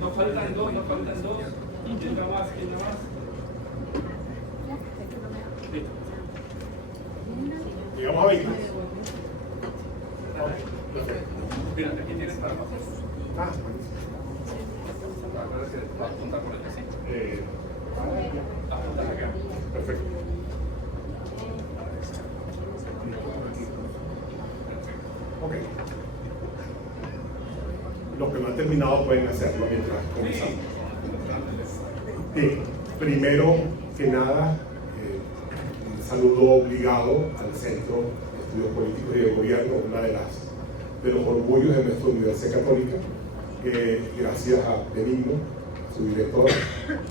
Nos faltan dos. ¿Quién da más? Listo. Llegamos a 20. Mira, aquí tienes para más. Ah, Va a apuntar por aquí, sí. Apuntar acá. Perfecto. Ok. Los que no han terminado pueden hacerlo mientras comenzamos. Primero que nada, un saludo obligado al Centro de Estudios Políticos y de Gobierno, una de los orgullos de nuestra Universidad Católica. Gracias a Benigno, su director,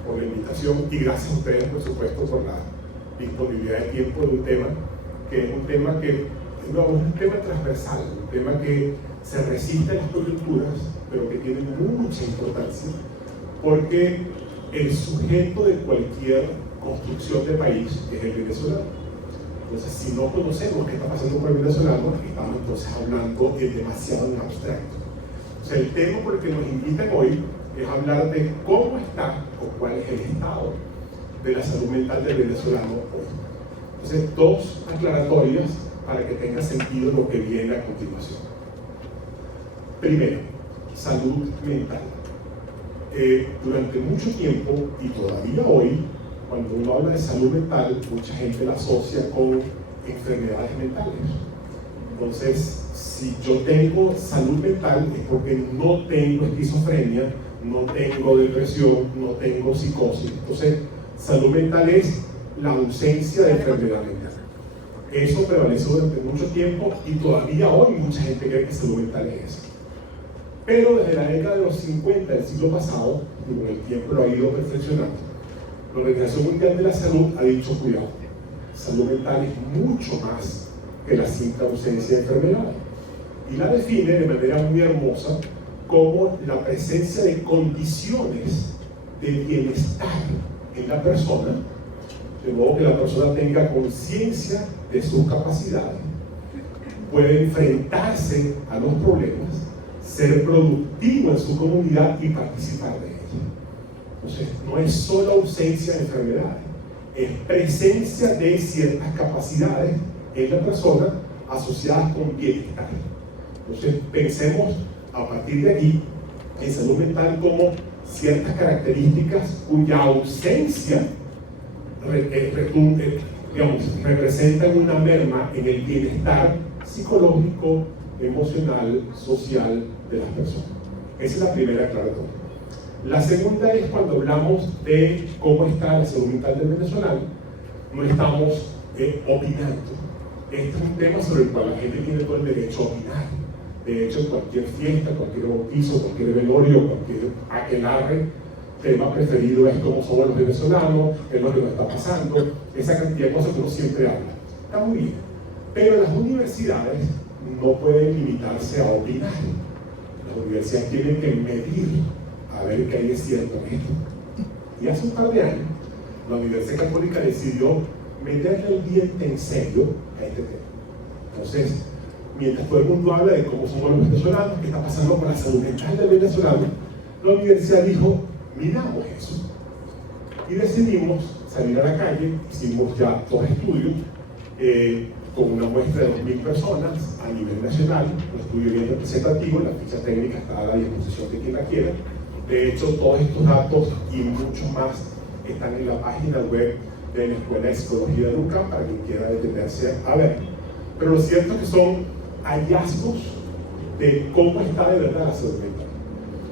por la invitación, y gracias a ustedes, por supuesto, por la disponibilidad de tiempo de un tema que es un tema transversal, un tema que se resiste a las coyunturas, pero que tiene mucha importancia, porque el sujeto de cualquier construcción de país es el venezolano. Entonces, si no conocemos qué está pasando con el venezolano, estamos entonces hablando demasiado en abstracto. O sea, el tema por el que nos invitan hoy es hablar de cómo está o cuál es el estado de la salud mental del venezolano hoy. Entonces, dos aclaratorias para que tenga sentido lo que viene a continuación. Primero, salud mental. Durante mucho tiempo, y todavía hoy, cuando uno habla de salud mental, mucha gente la asocia con enfermedades mentales. Entonces, si yo tengo salud mental es porque no tengo esquizofrenia, no tengo depresión, no tengo psicosis. Entonces, salud mental es la ausencia de enfermedad mental. Eso prevaleció durante mucho tiempo y todavía hoy mucha gente cree que salud mental es eso. Pero desde la década de los 50 del siglo pasado, y con el tiempo lo ha ido perfeccionando, la Organización Mundial de la Salud ha dicho: cuidado, salud mental es mucho más que la simple ausencia de enfermedades. Y la define de manera muy hermosa como la presencia de condiciones de bienestar en la persona, de modo que la persona tenga conciencia de sus capacidades, puede enfrentarse a los problemas, ser productivo en su comunidad y participar de ella. Entonces, no es solo ausencia de enfermedades, es presencia de ciertas capacidades en la persona asociadas con bienestar. Entonces, pensemos a partir de aquí en salud mental como ciertas características cuya ausencia representan una merma en el bienestar psicológico, emocional, social de las personas. Esa es la primera aclaratoria. La segunda es cuando hablamos de cómo está la salud mental del venezolano, no estamos opinando. Este es un tema sobre el cual la gente tiene todo el derecho a opinar. De hecho, cualquier fiesta, cualquier bautizo, cualquier velorio, cualquier aquelarre, tema preferido es cómo somos los venezolanos, qué es lo que nos está pasando, esa cantidad de cosas que uno siempre habla. Está muy bien. Pero las universidades no pueden limitarse a opinar. Las universidades tienen que medir a ver qué hay de cierto en esto. Y hace un par de años, la Universidad Católica decidió meterle el diente en serio a este tema. Entonces, mientras todo el mundo habla de cómo somos los venezolanos, qué está pasando con la salud mental del venezolano, la universidad dijo: miramos eso. Y decidimos salir a la calle, hicimos ya 2 estudios con una muestra de 2.000 personas a nivel nacional, un estudio bien representativo, la ficha técnica está a la disposición de quien la quiera. De hecho, todos estos datos y muchos más están en la página web de la Escuela de Psicología de UCAM para quien quiera detenerse a ver. Pero lo cierto es que son hallazgos de cómo está de verdad la salud mental.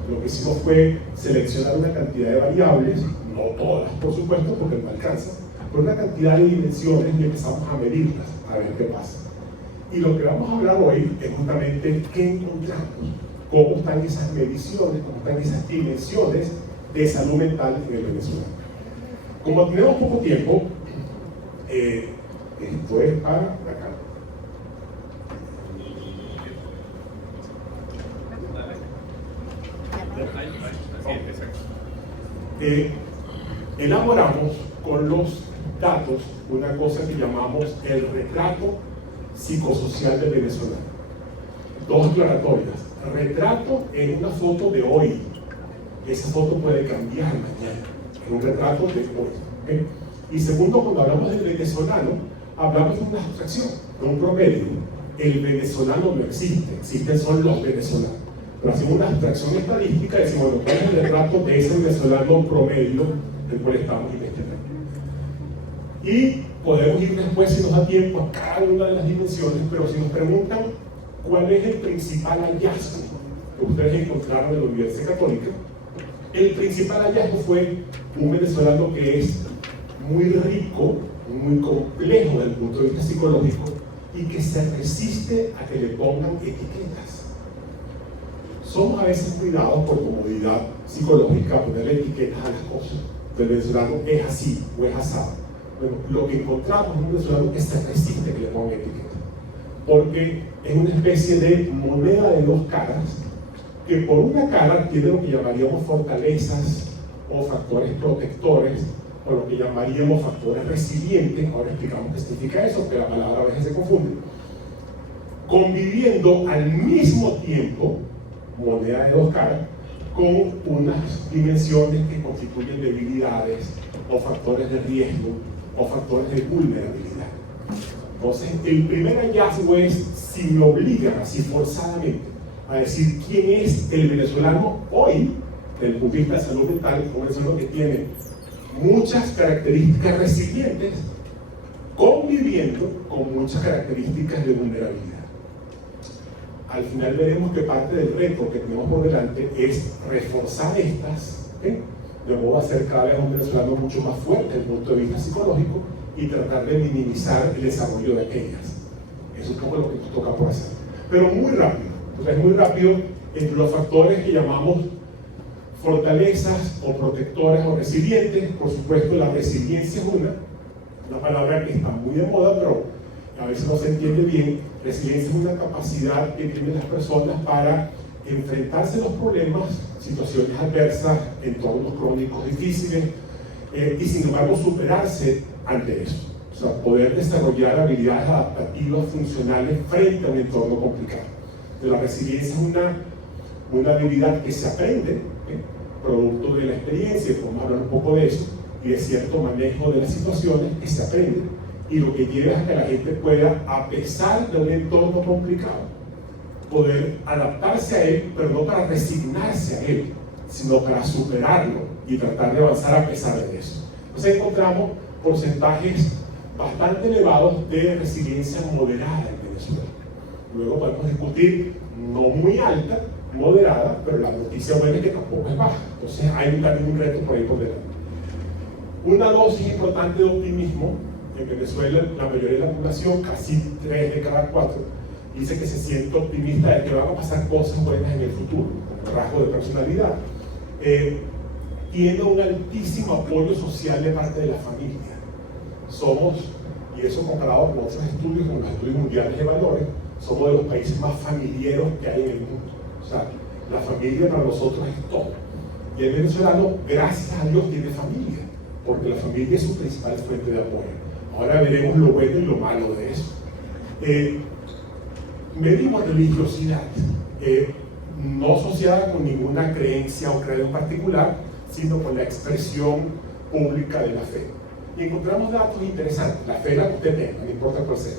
Lo que hicimos fue seleccionar una cantidad de variables, no todas por supuesto porque no alcanza, pero una cantidad de dimensiones y empezamos a medirlas, a ver qué pasa. Y lo que vamos a hablar hoy es justamente qué encontramos, cómo están esas mediciones, cómo están esas dimensiones de salud mental en el venezolano. Como tenemos poco tiempo, esto es para acá. Elaboramos con los datos una cosa que llamamos el retrato psicosocial del venezolano. Dos aclaratorias. Retrato es una foto de hoy. Esa foto puede cambiar mañana. Es un retrato de hoy. ¿Okay? Y segundo, cuando hablamos del venezolano, hablamos de una abstracción, de un promedio. El venezolano no existe, existen son los venezolanos. Pero hacemos una abstracción estadística y decimos, bueno, ¿cuál es el retrato de ese venezolano promedio del cual estamos investigando? Y podemos ir después, si nos da tiempo, a cada una de las dimensiones, pero si nos preguntan cuál es el principal hallazgo que ustedes encontraron en la Universidad Católica, el principal hallazgo fue un venezolano que es muy rico, muy complejo desde el punto de vista psicológico y que se resiste a que le pongan etiquetas. Somos a veces cuidados por comodidad psicológica a ponerle etiquetas a las cosas. El venezolano es así o es asado. Bueno, lo que encontramos es un venezolano que se resiste a que le pongan etiquetas, porque es una especie de moneda de dos caras, que por una cara tiene lo que llamaríamos fortalezas o factores protectores, o lo que llamaríamos factores resilientes. Ahora explicamos qué significa eso, porque la palabra a veces se confunde. Conviviendo al mismo tiempo, moneda de dos caras, con unas dimensiones que constituyen debilidades o factores de riesgo o factores de vulnerabilidad. Entonces, el primer hallazgo es si me obligan así forzadamente a decir quién es el venezolano hoy, desde el punto de vista de salud mental, un venezolano que tiene muchas características resilientes, conviviendo con muchas características de vulnerabilidad. Al final veremos que parte del reto que tenemos por delante es reforzar estas, ¿okay? De modo a hacer cada vez un venezolano mucho más fuerte desde el punto de vista psicológico y tratar de minimizar el desarrollo de aquellas. Eso es como lo que nos toca por hacer. Pero muy rápido, entonces muy rápido, entre los factores que llamamos fortalezas o protectores o resilientes, por supuesto la resiliencia es una palabra que está muy de moda, pero a veces no se entiende bien. Resiliencia es una capacidad que tienen las personas para enfrentarse a los problemas, situaciones adversas, entornos crónicos difíciles, y sin embargo superarse ante eso. O sea, poder desarrollar habilidades adaptativas funcionales frente a un entorno complicado. La resiliencia es una habilidad que se aprende, producto de la experiencia, podemos hablar un poco de eso, y de cierto manejo de las situaciones que se aprende, y lo que lleva es a que la gente pueda, a pesar de un entorno complicado, poder adaptarse a él, pero no para resignarse a él, sino para superarlo y tratar de avanzar a pesar de eso. Entonces encontramos porcentajes bastante elevados de resiliencia moderada en Venezuela. Luego podemos discutir, no muy alta, moderada, pero la noticia buena es que tampoco es baja. Entonces hay también un reto por ahí por delante. Una dosis importante de optimismo. En Venezuela, la mayoría de la población, casi 3 de cada 4, dice que se siente optimista de que van a pasar cosas buenas en el futuro, como rasgo de personalidad. Tiene un altísimo apoyo social de parte de la familia. Somos, y eso comparado con otros estudios, con los estudios mundiales de valores, somos de los países más familiares que hay en el mundo. O sea, la familia para nosotros es todo. Y el venezolano, gracias a Dios, tiene familia, porque la familia es su principal fuente de apoyo. Ahora veremos lo bueno y lo malo de eso. Medimos religiosidad, no asociada con ninguna creencia o credo en particular, sino con la expresión pública de la fe. Y encontramos datos interesantes, la fe la que usted tenga, no importa cuál sea.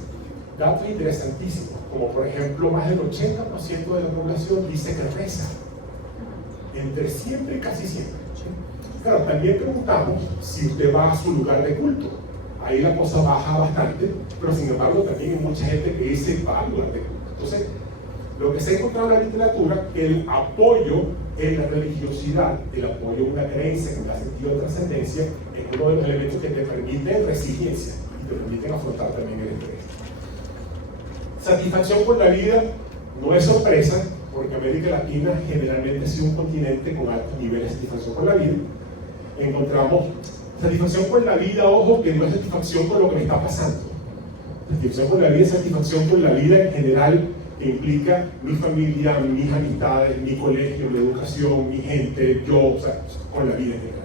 Datos interesantísimos, como por ejemplo, más del 80% de la población dice que reza, entre siempre y casi siempre. Claro, también preguntamos si usted va a su lugar de culto. Ahí la cosa baja bastante, pero sin embargo también hay mucha gente que dice va al lugar de culto. Entonces, lo que se ha encontrado en la literatura, el apoyo en la religiosidad, el apoyo en una creencia que me da sentido de trascendencia, es uno de los elementos que te permiten resiliencia y te permiten afrontar también el estrés. Satisfacción con la vida no es sorpresa, porque América Latina generalmente ha sido un continente con altos niveles de satisfacción con la vida. Encontramos satisfacción con la vida, ojo, que no es satisfacción con lo que me está pasando. Satisfacción con la vida es satisfacción con la vida en general, que implica mi familia, mis amistades, mi colegio, mi educación, mi gente, yo, o sea, con la vida en general.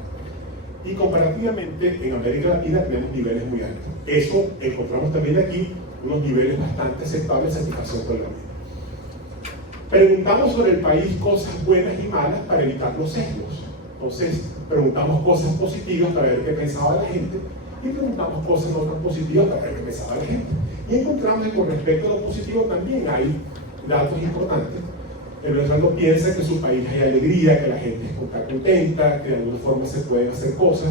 y comparativamente en América Latina tenemos niveles muy altos. Eso encontramos también aquí unos niveles bastante aceptables de satisfacción con la vida. Preguntamos sobre el país cosas buenas y malas para evitar los sesgos. Entonces, preguntamos cosas positivas para ver qué pensaba la gente y preguntamos cosas no tan positivas para ver qué pensaba la gente. Y encontramos que con respecto a lo positivo también hay datos importantes. El venezolano piensa que en su país hay alegría, que la gente está contenta, que de alguna forma se pueden hacer cosas.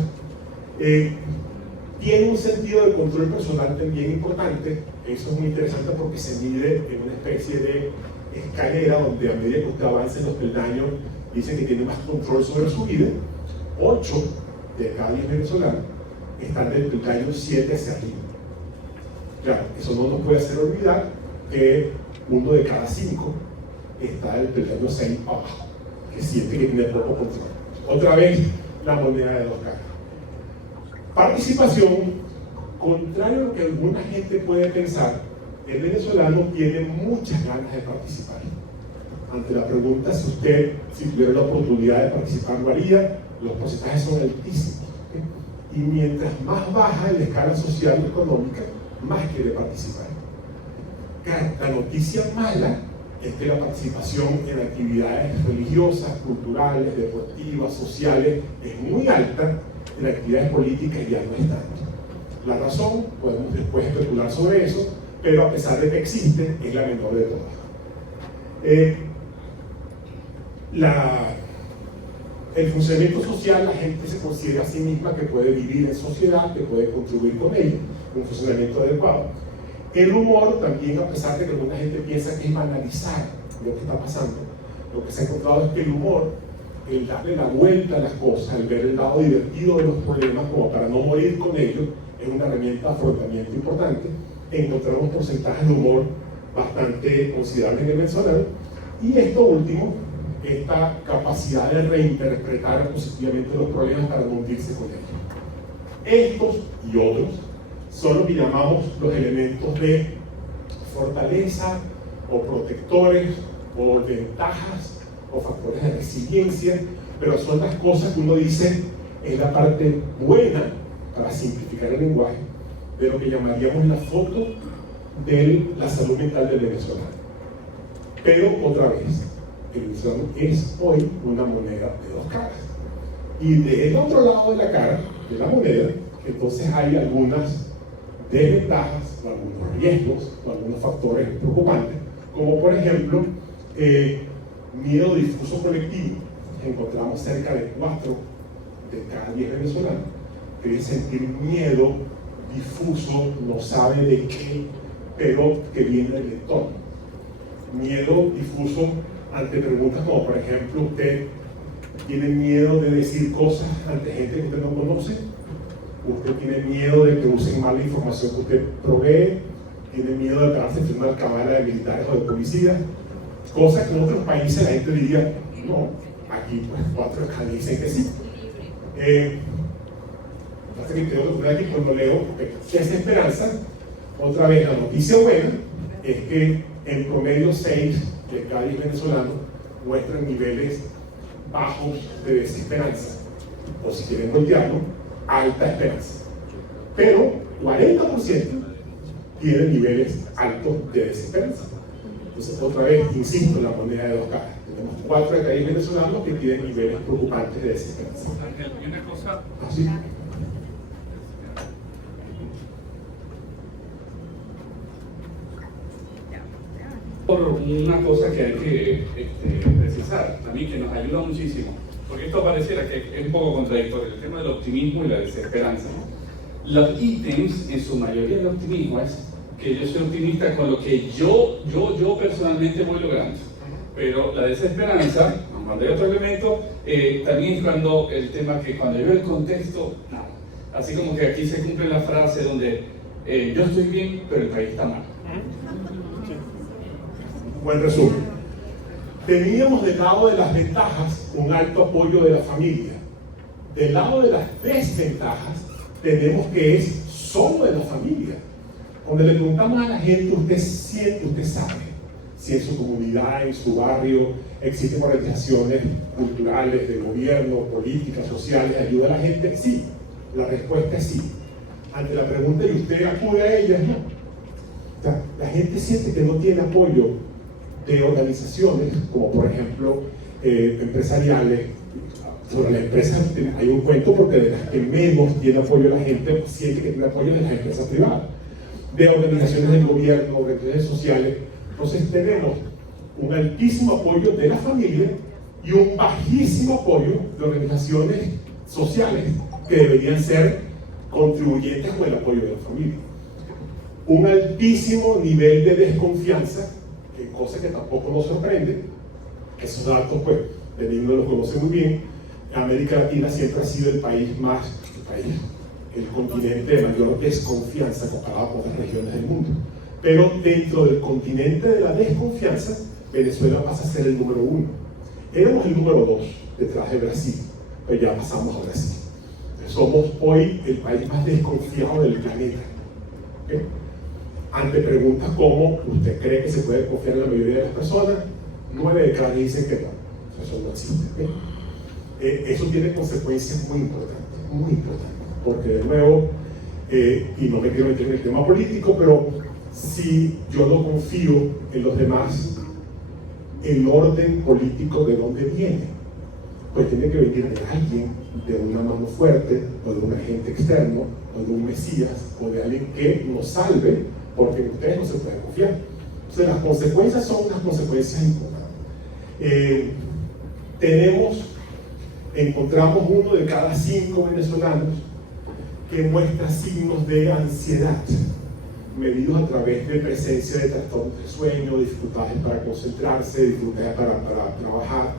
Tiene un sentido de control personal también importante. Eso es muy interesante porque se mide en una especie de escalera donde a medida que usted avanza en los peldaños dice que tiene más control sobre su vida. 8 de cada 10 venezolanos están del peldaño 7 hacia arriba. Claro, eso no nos puede hacer olvidar que 1 de cada 5 está del peldaño 6 abajo, que siente que tiene poco control. Otra vez, la moneda de dos caras. Participación, contrario a lo que alguna gente puede pensar, el venezolano tiene muchas ganas de participar. Ante la pregunta si usted, si tuviera la oportunidad de participar, lo haría, los porcentajes son altísimos. Y mientras más baja en la escala social y económica, más quiere participar. Claro, la noticia mala es que la participación en actividades religiosas, culturales, deportivas, sociales es muy alta, en actividades políticas ya no es tanto. La razón, podemos después especular sobre eso, pero a pesar de que existe, es la menor de todas. El funcionamiento social, la gente se considera a sí misma que puede vivir en sociedad, que puede contribuir con ella, un funcionamiento adecuado. El humor también, a pesar de que alguna gente piensa que es banalizar lo que está pasando, lo que se ha encontrado es que el humor, el darle la vuelta a las cosas, el ver el lado divertido de los problemas como para no morir con ellos, es una herramienta de afrontamiento importante. Encontramos porcentajes de humor bastante considerables en el venezolano. Y esto último, esta capacidad de reinterpretar positivamente los problemas para no hundirse con ellos. Estos y otros son lo que llamamos los elementos de fortaleza o protectores o ventajas o factores de resiliencia, pero son las cosas que uno dice es la parte buena, para simplificar el lenguaje, de lo que llamaríamos la foto de la salud mental del venezolano. Pero otra vez, el venezolano es hoy una moneda de dos caras. Y del otro lado de la cara, de la moneda, entonces hay algunas desventajas, o algunos riesgos, o algunos factores preocupantes, como por ejemplo, miedo difuso colectivo. Encontramos cerca de 4 de cada 10 venezolanos que sentir miedo difuso, no sabe de qué, pero que viene del entorno. Miedo difuso ante preguntas como, por ejemplo, usted tiene miedo de decir cosas ante gente que usted no conoce, usted tiene miedo de que usen mal la información que usted provee, tiene miedo de pararse frente a una cámara de militares o de policías, cosas que en otros países la gente diría, no, aquí pues 4 de cada 10 dicen que sí. Hasta que tengo que poner aquí cuando leo, ¿qué es esperanza? Otra vez, la noticia buena es que en promedio 6 de cada 10 venezolanos muestran niveles bajos de desesperanza, o si quieren voltearlo, alta esperanza. Pero 40% tienen niveles altos de desesperanza. Entonces, otra vez, insisto, en la moneda de dos caras. Tenemos 4 de cada 10 venezolanos que tienen niveles preocupantes de desesperanza. Ángel, y una cosa. ¿Así? Por una cosa que hay que precisar también, que nos ayuda muchísimo, porque esto pareciera que es un poco contradictorio, el tema del optimismo y la desesperanza, ¿no? Los ítems, en su mayoría el optimismo es que yo soy optimista con lo que yo personalmente voy logrando, pero la desesperanza, cuando hay otro elemento, también es cuando el tema que cuando yo veo el contexto, nada, así como que aquí se cumple la frase donde yo estoy bien, pero el país está mal. Buen resumen. Teníamos del lado de las ventajas un alto apoyo de la familia. Del lado de las desventajas tenemos que es solo de la familia. Cuando le preguntamos a la gente, usted siente, usted sabe si en su comunidad, en su barrio, existen organizaciones culturales, de gobierno, políticas, sociales, ayuda a la gente, sí. La respuesta es sí. Ante la pregunta, ¿y usted acude a ellas? No. O sea, la gente siente que no tiene apoyo de organizaciones, como por ejemplo empresariales. Sobre la empresa hay un cuento porque de las que menos tiene apoyo la gente siente que tiene apoyo de las empresas privadas, de organizaciones del gobierno, organizaciones sociales. Entonces tenemos un altísimo apoyo de la familia y un bajísimo apoyo de organizaciones sociales que deberían ser contribuyentes con el apoyo de la familia. Un altísimo nivel de desconfianza, que cosa que tampoco nos sorprende. Esos datos, pues, Benigno los conoce muy bien. América Latina siempre ha sido el continente de mayor desconfianza comparado con otras regiones del mundo. Pero dentro del continente de la desconfianza, Venezuela pasa a ser el número 1. Éramos el número 2 detrás de Brasil, pero ya pasamos a Brasil. Somos hoy el país más desconfiado del planeta. ¿Okay? Ante preguntas como, ¿usted cree que se puede confiar en la mayoría de las personas? 9 de cada 10 dicen que no. Eso no existe. ¿Okay? Eso tiene consecuencias muy importantes, porque de nuevo, y no me quiero meter en el tema político, pero si yo no confío en los demás, el orden político de dónde viene, pues tiene que venir de alguien, de una mano fuerte, o de un agente externo, o de un mesías, o de alguien que nos salve, porque en ustedes no se puede confiar. Entonces las consecuencias son unas consecuencias importantes. Encontramos 1 de cada 5 venezolanos que muestra signos de ansiedad, medidos a través de presencia de trastornos de sueño, dificultades para concentrarse, dificultades para trabajar.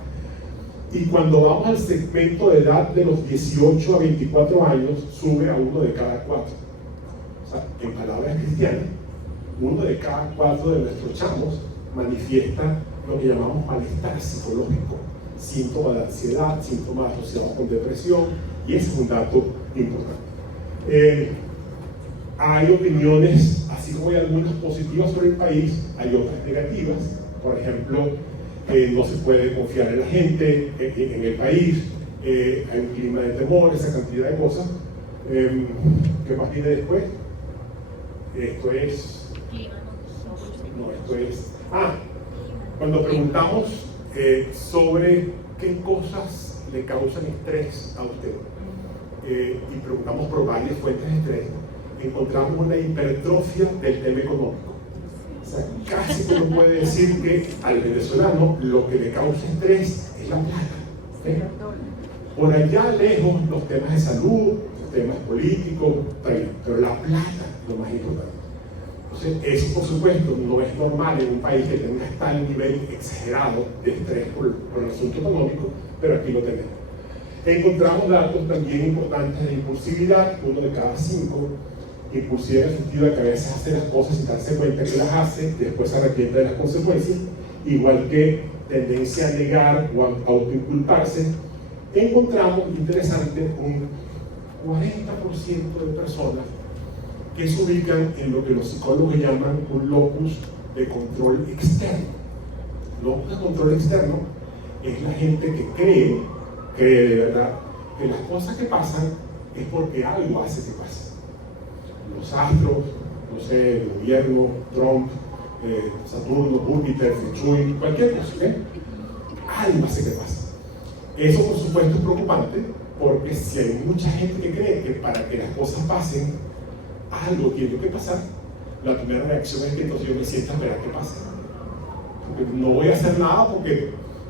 Y cuando vamos al segmento de edad de los 18 a 24 años, sube a 1 de cada 4. O sea, en palabras cristianas, 1 de cada 4 de nuestros chamos manifiesta lo que llamamos malestar psicológico, síntomas de ansiedad, síntomas asociados con depresión, y ese es un dato importante. Hay opiniones, así como hay algunas positivas sobre el país, hay otras negativas. Por ejemplo, no se puede confiar en la gente, en el país, hay un clima de temor, esa cantidad de cosas. ¿Qué más viene después? Esto es... cuando preguntamos sobre qué cosas le causan estrés a usted, y preguntamos por varias fuentes de estrés, encontramos una hipertrofia del tema económico. O sea, casi que uno puede decir que al venezolano lo que le causa estrés es la plata. Por allá lejos los temas de salud, los temas políticos, pero la plata es lo más importante. Entonces, eso por supuesto no es normal en un país que tenga tal nivel exagerado de estrés por el asunto económico, pero aquí lo tenemos. Encontramos datos también importantes de impulsividad, 1 de cada 5. Impulsividad en el sentido de que a veces hace las cosas sin darse cuenta que las hace, después se arrepiente de las consecuencias, igual que tendencia a negar o a autoinculparse. Encontramos, interesante, un 40% de personas que se ubican en lo que los psicólogos llaman un locus de control externo. Locus de control externo es la gente que cree de verdad que las cosas que pasan es porque algo hace que pasen. Los astros, no sé, el gobierno, Trump, Saturno, Júpiter, Feng cualquier cosa, ¿eh? Algo hace que pase. Eso por supuesto es preocupante, porque si hay mucha gente que cree que para que las cosas pasen algo tiene que pasar, la primera reacción es que entonces yo me siento a esperar que pase. Porque no voy a hacer nada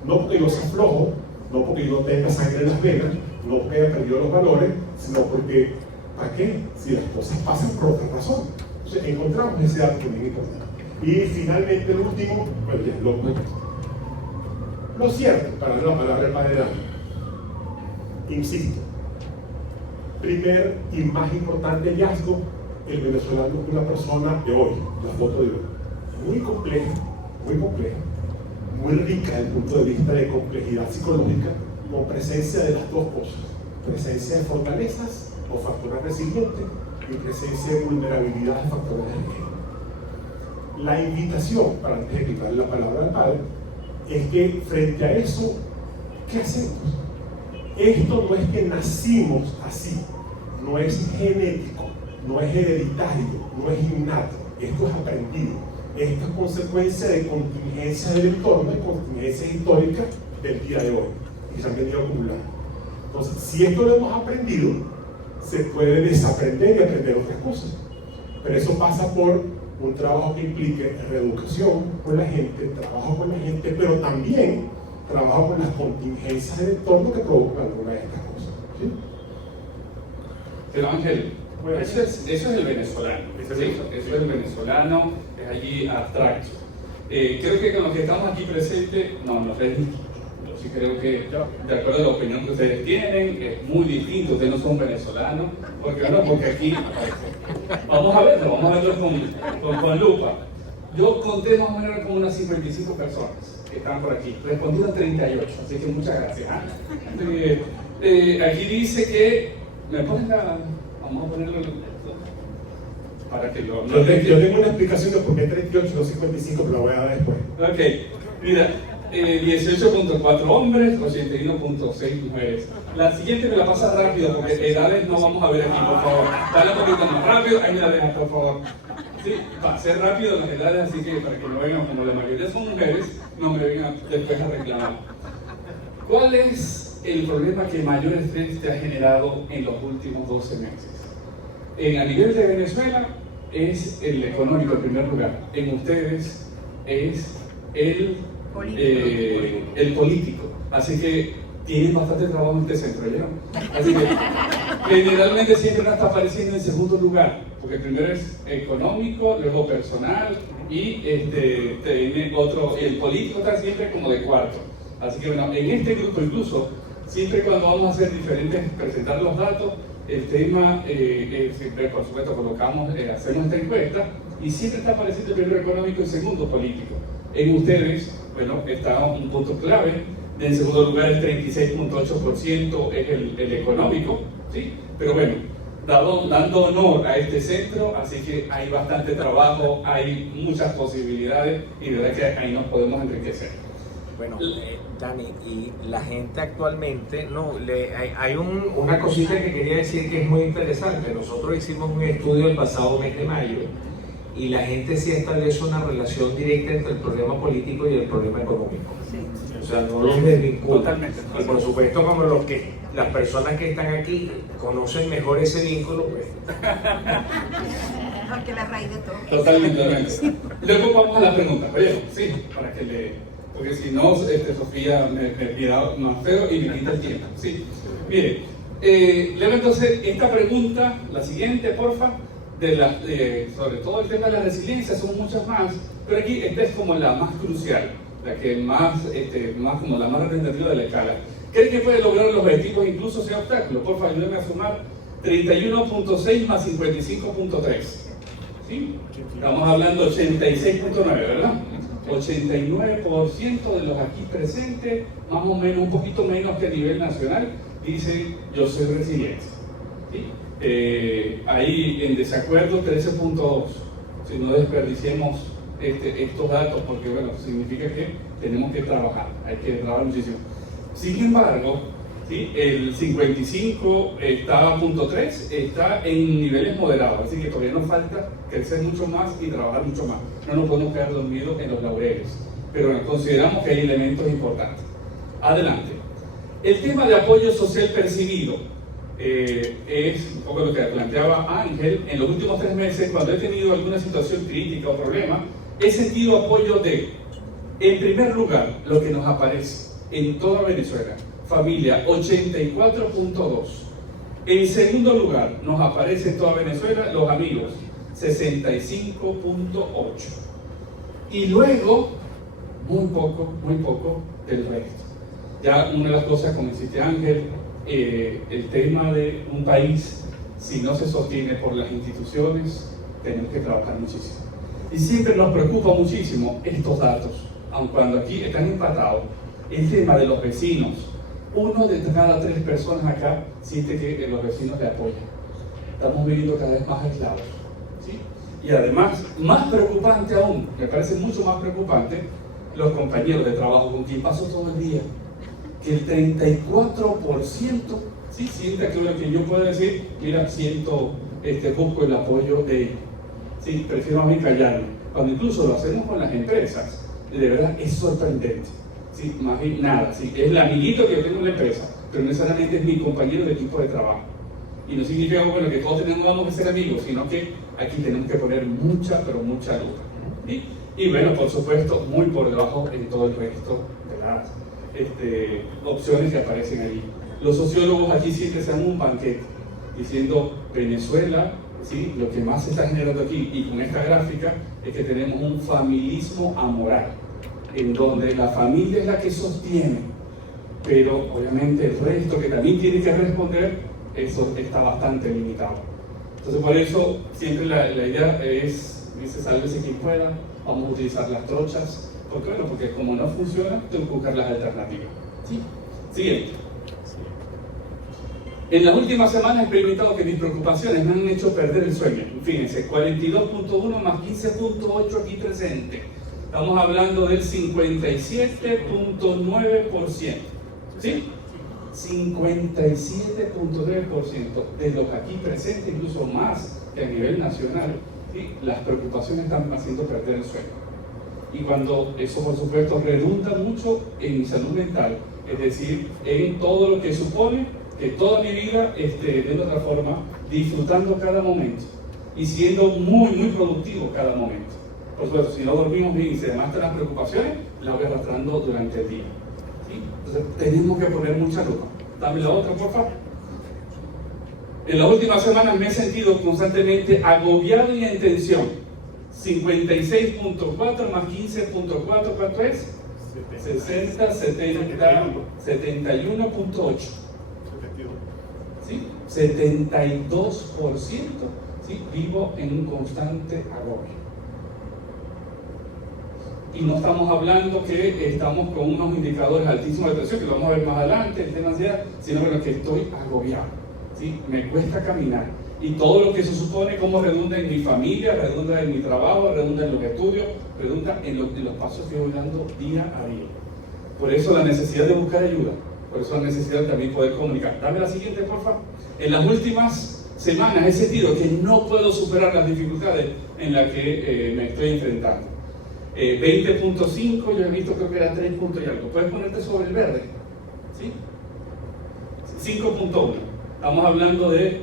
no porque yo sea flojo, no porque yo no tenga sangre en las venas, no porque haya perdido los valores, sino porque, ¿para qué? Si las cosas pasan por otra razón. Entonces encontramos ese dato también importante. Y finalmente el último, bueno, ya es loco. Lo cierto, para la palabra paredad, insisto, primer y más importante hallazgo, el venezolano es una persona de hoy, la foto de hoy, muy compleja, muy rica desde el punto de vista de complejidad psicológica, con presencia de las dos cosas, presencia de fortalezas o factores resilientes y presencia de vulnerabilidad de factores de riesgo. La invitación, para antes de quitarle la palabra al padre, es que frente a eso, ¿qué hacemos? Esto no es que nacimos así, no es genético, no es hereditario, no es innato, esto es aprendido. Esto es consecuencia de contingencias del entorno y contingencias históricas del día de hoy, que se han venido acumulando. Entonces, si esto lo hemos aprendido, se puede desaprender y aprender otras cosas. Pero eso pasa por un trabajo que implique reeducación con la gente, trabajo con la gente, pero también trabajo con las contingencias del entorno que provocan alguna de estas cosas. ¿Sí? Pero Ángel, Bueno, eso es el venezolano. Eso es el venezolano, es allí abstracto. Creo que con los que estamos aquí presentes, no sé, yo sí creo que, de acuerdo a la opinión que ustedes tienen, es muy distinto. Ustedes no son venezolanos, porque aquí, vamos a verlo con lupa. Yo conté más o menos como unas 55 personas que están por aquí. Respondieron 38, así que muchas gracias. Aquí dice que, vamos a ponerlo para que lo... Yo tengo una explicación de por qué 38 y no 55, pero la voy a dar después. Ok, mira, 18.4 hombres, 81.6 mujeres. La siguiente me la pasa rápido, porque edades no vamos a ver aquí, por favor. Dale un poquito más rápido, ahí me la dejas, por favor. Sí, va a ser rápido las edades, así que para que no vengan, como la mayoría son mujeres, no me vengan después a reclamar. ¿Cuál es el problema que mayor estrés te ha generado en los últimos 12 meses? A nivel de Venezuela es el económico en primer lugar. En ustedes es el político. Así que tienen bastante trabajo en este centro, ¿ya? Así que generalmente siempre no está apareciendo en segundo lugar, porque primero es económico, luego personal y tiene otro, el político está siempre como de cuarto. Así que bueno, en este grupo incluso, siempre cuando vamos a hacer diferentes, presentar los datos, el tema, siempre por supuesto hacemos esta encuesta y siempre está apareciendo el primero económico y segundo político. En ustedes, bueno, está un punto clave. En segundo lugar, el 36.8% es el económico, ¿sí? Pero bueno, dando honor a este centro, así que hay bastante trabajo, hay muchas posibilidades y de verdad que ahí nos podemos enriquecer. Bueno, Dani, y la gente actualmente, hay una cosita que quería decir que es muy interesante. Nosotros hicimos un estudio el pasado mes de mayo y la gente sí establece una relación directa entre el problema político y el problema económico. Sí. O sea, no los desvincula. Totalmente. Y por supuesto, como las personas que están aquí conocen mejor ese vínculo, pues. Mejor que la raíz de todo. Totalmente. Luego vamos a la pregunta, oye, sí, para que porque si no, Sofía me mira más feo y me quita el tiempo. Sí. Mire, luego entonces esta pregunta, la siguiente, porfa, sobre todo el tema de la resiliencia, son muchas más, pero aquí esta es como la más crucial, la que más como la más representativa de la escala. ¿Cree que puede lograr los objetivos incluso sin obstáculos? Por favor, ayúdenme a sumar 31.6 más 55.3. ¿Sí? Estamos hablando 86.9, ¿verdad? 89% de los aquí presentes, más o menos, un poquito menos que a nivel nacional, dicen yo soy resiliente. ¿Sí? Ahí en desacuerdo 13.2. Si no desperdiciemos estos datos, porque bueno, significa que tenemos que trabajar, hay que trabajar muchísimo. Sin embargo, ¿sí? El 55 está a .3, está en niveles moderados, así que todavía nos falta crecer mucho más y trabajar mucho más. No nos podemos quedar dormidos en los laureles, pero bueno, consideramos que hay elementos importantes. Adelante. El tema de apoyo social percibido es un poco lo que planteaba Ángel. En los últimos 3 meses, cuando he tenido alguna situación crítica o problema, he sentido apoyo en primer lugar, lo que nos aparece en toda Venezuela, familia 84.2. En segundo lugar, nos aparece en toda Venezuela los amigos 65.8. Y luego, muy poco del resto. Ya una de las cosas, como insiste Ángel, el tema de un país, si no se sostiene por las instituciones, tenemos que trabajar muchísimo. Y siempre nos preocupa muchísimo estos datos, aun cuando aquí están empatados, el tema de los vecinos. 1 de cada 3 personas acá siente que los vecinos le apoyan. Estamos viviendo cada vez más aislados, ¿sí? Y además, más preocupante aún, me parece mucho más preocupante, los compañeros de trabajo con quien paso todo el día, que el 34% sí sienta que lo que yo puedo decir, mira, busco el apoyo de ellos. Sí, prefiero a mí callarme. Cuando incluso lo hacemos con las empresas, de verdad es sorprendente. Sí, más bien nada, sí, es el amiguito que yo tengo en la empresa, pero no necesariamente es mi compañero de equipo de trabajo. Y no significa bueno, que todos vamos a ser amigos, sino que aquí tenemos que poner mucha, pero mucha lupa. ¿Sí? Y bueno, por supuesto, muy por debajo en todo el resto de las opciones que aparecen ahí. Los sociólogos aquí siempre se dan un banquete, diciendo Venezuela, ¿sí? Lo que más se está generando aquí, y con esta gráfica, es que tenemos un familismo amoral, en donde la familia es la que sostiene, pero obviamente el resto que también tiene que responder, eso está bastante limitado. Entonces por eso siempre la idea es, dice, sálvese quien pueda, vamos a utilizar las trochas, porque como no funciona, tengo que buscar las alternativas. ¿Sí? Siguiente. En las últimas semanas he experimentado que mis preocupaciones me han hecho perder el sueño. Fíjense, 42.1 más 15.8 aquí presente. Estamos hablando del 57.9%. ¿Sí? 57.9% de los aquí presentes, incluso más que a nivel nacional, ¿sí? Las preocupaciones están haciendo perder el sueño. Y cuando eso, por supuesto, redunda mucho en mi salud mental, es decir, en todo lo que supone que toda mi vida esté de otra forma disfrutando cada momento y siendo muy, muy productivo cada momento. Por supuesto, si no dormimos bien y se demuestran las preocupaciones, las voy arrastrando durante el día. ¿Sí? Entonces, tenemos que poner mucha lupa. Dame la otra, por favor. En las últimas semanas me he sentido constantemente agobiado y en tensión. 56.4 más 15.4, ¿cuánto es? 60, 70, 71.8. ¿Sí? 72%, ¿sí? Vivo en un constante agobio. Y no estamos hablando que estamos con unos indicadores altísimos de presión, que lo vamos a ver más adelante, el tema de ansiedad, sino bueno, que estoy agobiado, ¿sí? Me cuesta caminar. Y todo lo que se supone, cómo redunda en mi familia, redunda en mi trabajo, redunda en los estudios, redunda en los pasos que voy dando día a día. Por eso la necesidad de buscar ayuda, por eso la necesidad de también poder comunicar. Dame la siguiente, por favor. En las últimas semanas he sentido que no puedo superar las dificultades en las que me estoy enfrentando. 20.5, yo he visto, creo que era 3 puntos y algo. ¿Puedes ponerte sobre el verde? ¿Sí? 5.1. Estamos hablando de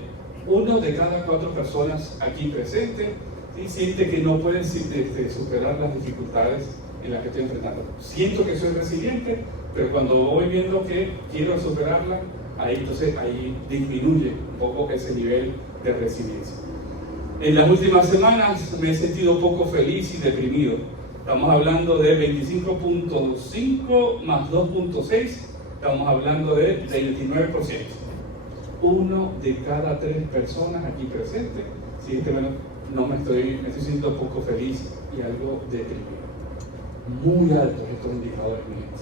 1 de cada 4 personas aquí presentes, ¿sí? Siente que no pueden superar las dificultades en las que estoy enfrentando. Siento que soy resiliente, pero cuando voy viendo que quiero superarla, ahí disminuye un poco ese nivel de resiliencia. En las últimas semanas me he sentido poco feliz y deprimido. Estamos hablando de 25.5 más 2.6, estamos hablando de 29%. 1 de cada 3 personas aquí presentes siente, bueno, me estoy sintiendo poco feliz y algo deprimido. Muy altos estos indicadores, mi gente.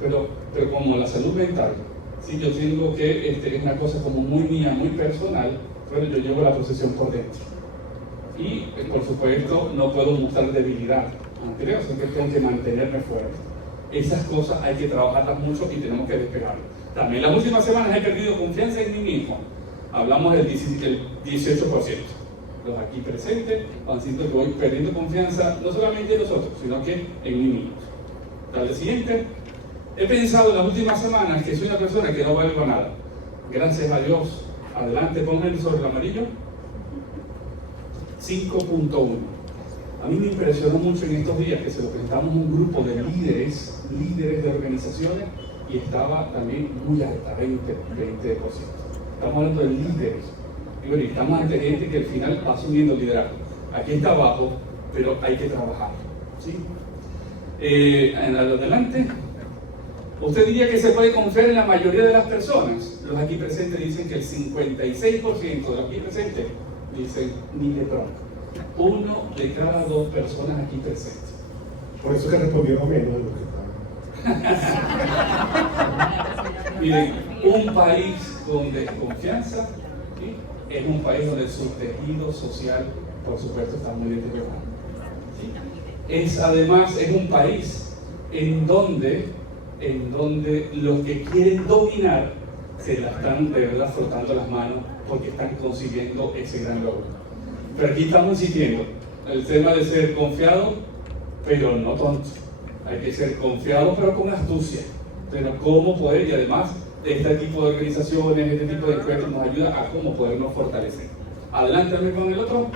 Pero como la salud mental, ¿sí? Yo tengo que, es una cosa como muy mía, muy personal, pero yo llevo la procesión por dentro. Y, por supuesto, no puedo mostrar debilidad ante Dios, sino que tengo que mantenerme fuerte. Esas cosas hay que trabajarlas mucho y tenemos que despegarlas. También las últimas semanas he perdido confianza en mí mismo. Hablamos del 18%. Los aquí presentes van siendo que voy perdiendo confianza, no solamente en nosotros, sino que en mí mismo. Dale siguiente. He pensado en las últimas semanas que soy una persona que no valgo nada. Gracias a Dios. Adelante, pónganle sobre el amarillo. 5.1. A mí me impresionó mucho en estos días que se lo presentamos a un grupo de líderes de organizaciones y estaba también muy alta, 20%. Estamos hablando de líderes. Y bueno, estamos ante gente que al final va asumiendo liderazgo. Aquí está abajo, pero hay que trabajar. ¿Sí? Adelante. Usted diría que se puede confiar en la mayoría de las personas. Los aquí presentes dicen que el 56% de los aquí presentes dicen ni de broma. 1 de cada 2 personas aquí presentes. Por eso que respondieron menos de lo que estaban. Miren, un país con desconfianza, ¿sí? es un país donde el subtejido social, por supuesto, está muy deteriorado. ¿Sí? Además, es un país en donde los que quieren dominar se la están de verdad frotando las manos porque están consiguiendo ese gran logro. Pero aquí estamos insistiendo, el tema de ser confiado, pero no tonto. Hay que ser confiado, pero con astucia. Pero cómo poder, y además, este tipo de organizaciones, este tipo de encuentros nos ayuda a cómo podernos fortalecer. Adelántame con el otro.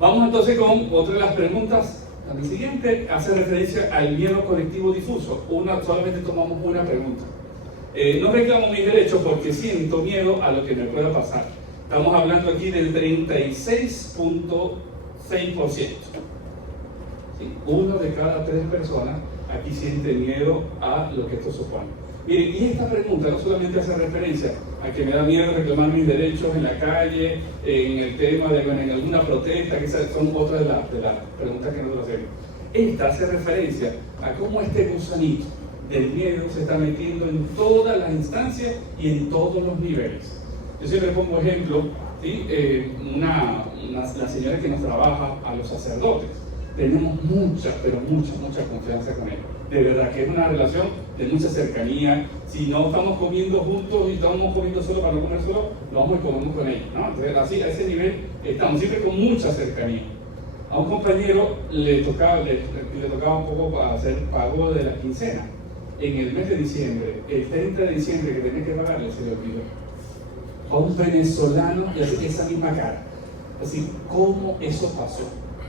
Vamos entonces con otra de las preguntas. La siguiente hace referencia al miedo colectivo difuso. Solamente tomamos una pregunta. No reclamo mis derechos porque siento miedo a lo que me pueda pasar. Estamos hablando aquí del 36.6%. ¿Sí? 1 de cada 3 personas aquí siente miedo a lo que esto supone. Miren, y esta pregunta no solamente hace referencia a que me da miedo reclamar mis derechos en la calle, en el tema de en alguna protesta, que son otras de las preguntas que nosotros hacemos. Esta hace referencia a cómo este gusanito del miedo se está metiendo en todas las instancias y en todos los niveles. Yo siempre pongo ejemplo, ¿sí? La señora que nos trabaja a los sacerdotes. Tenemos mucha, pero mucha confianza con él. De verdad que es una relación de mucha cercanía. Si no estamos comiendo juntos y estamos comiendo solo para no comer solo, lo vamos y comemos con ella, ¿no? Entonces, así, a ese nivel estamos siempre con mucha cercanía. A un compañero le tocaba un poco para hacer pago de la quincena. En el mes de diciembre, el 30 de diciembre que tenía que pagarle, se le olvidó. A un venezolano y así esa misma cara. Así, ¿cómo eso pasó?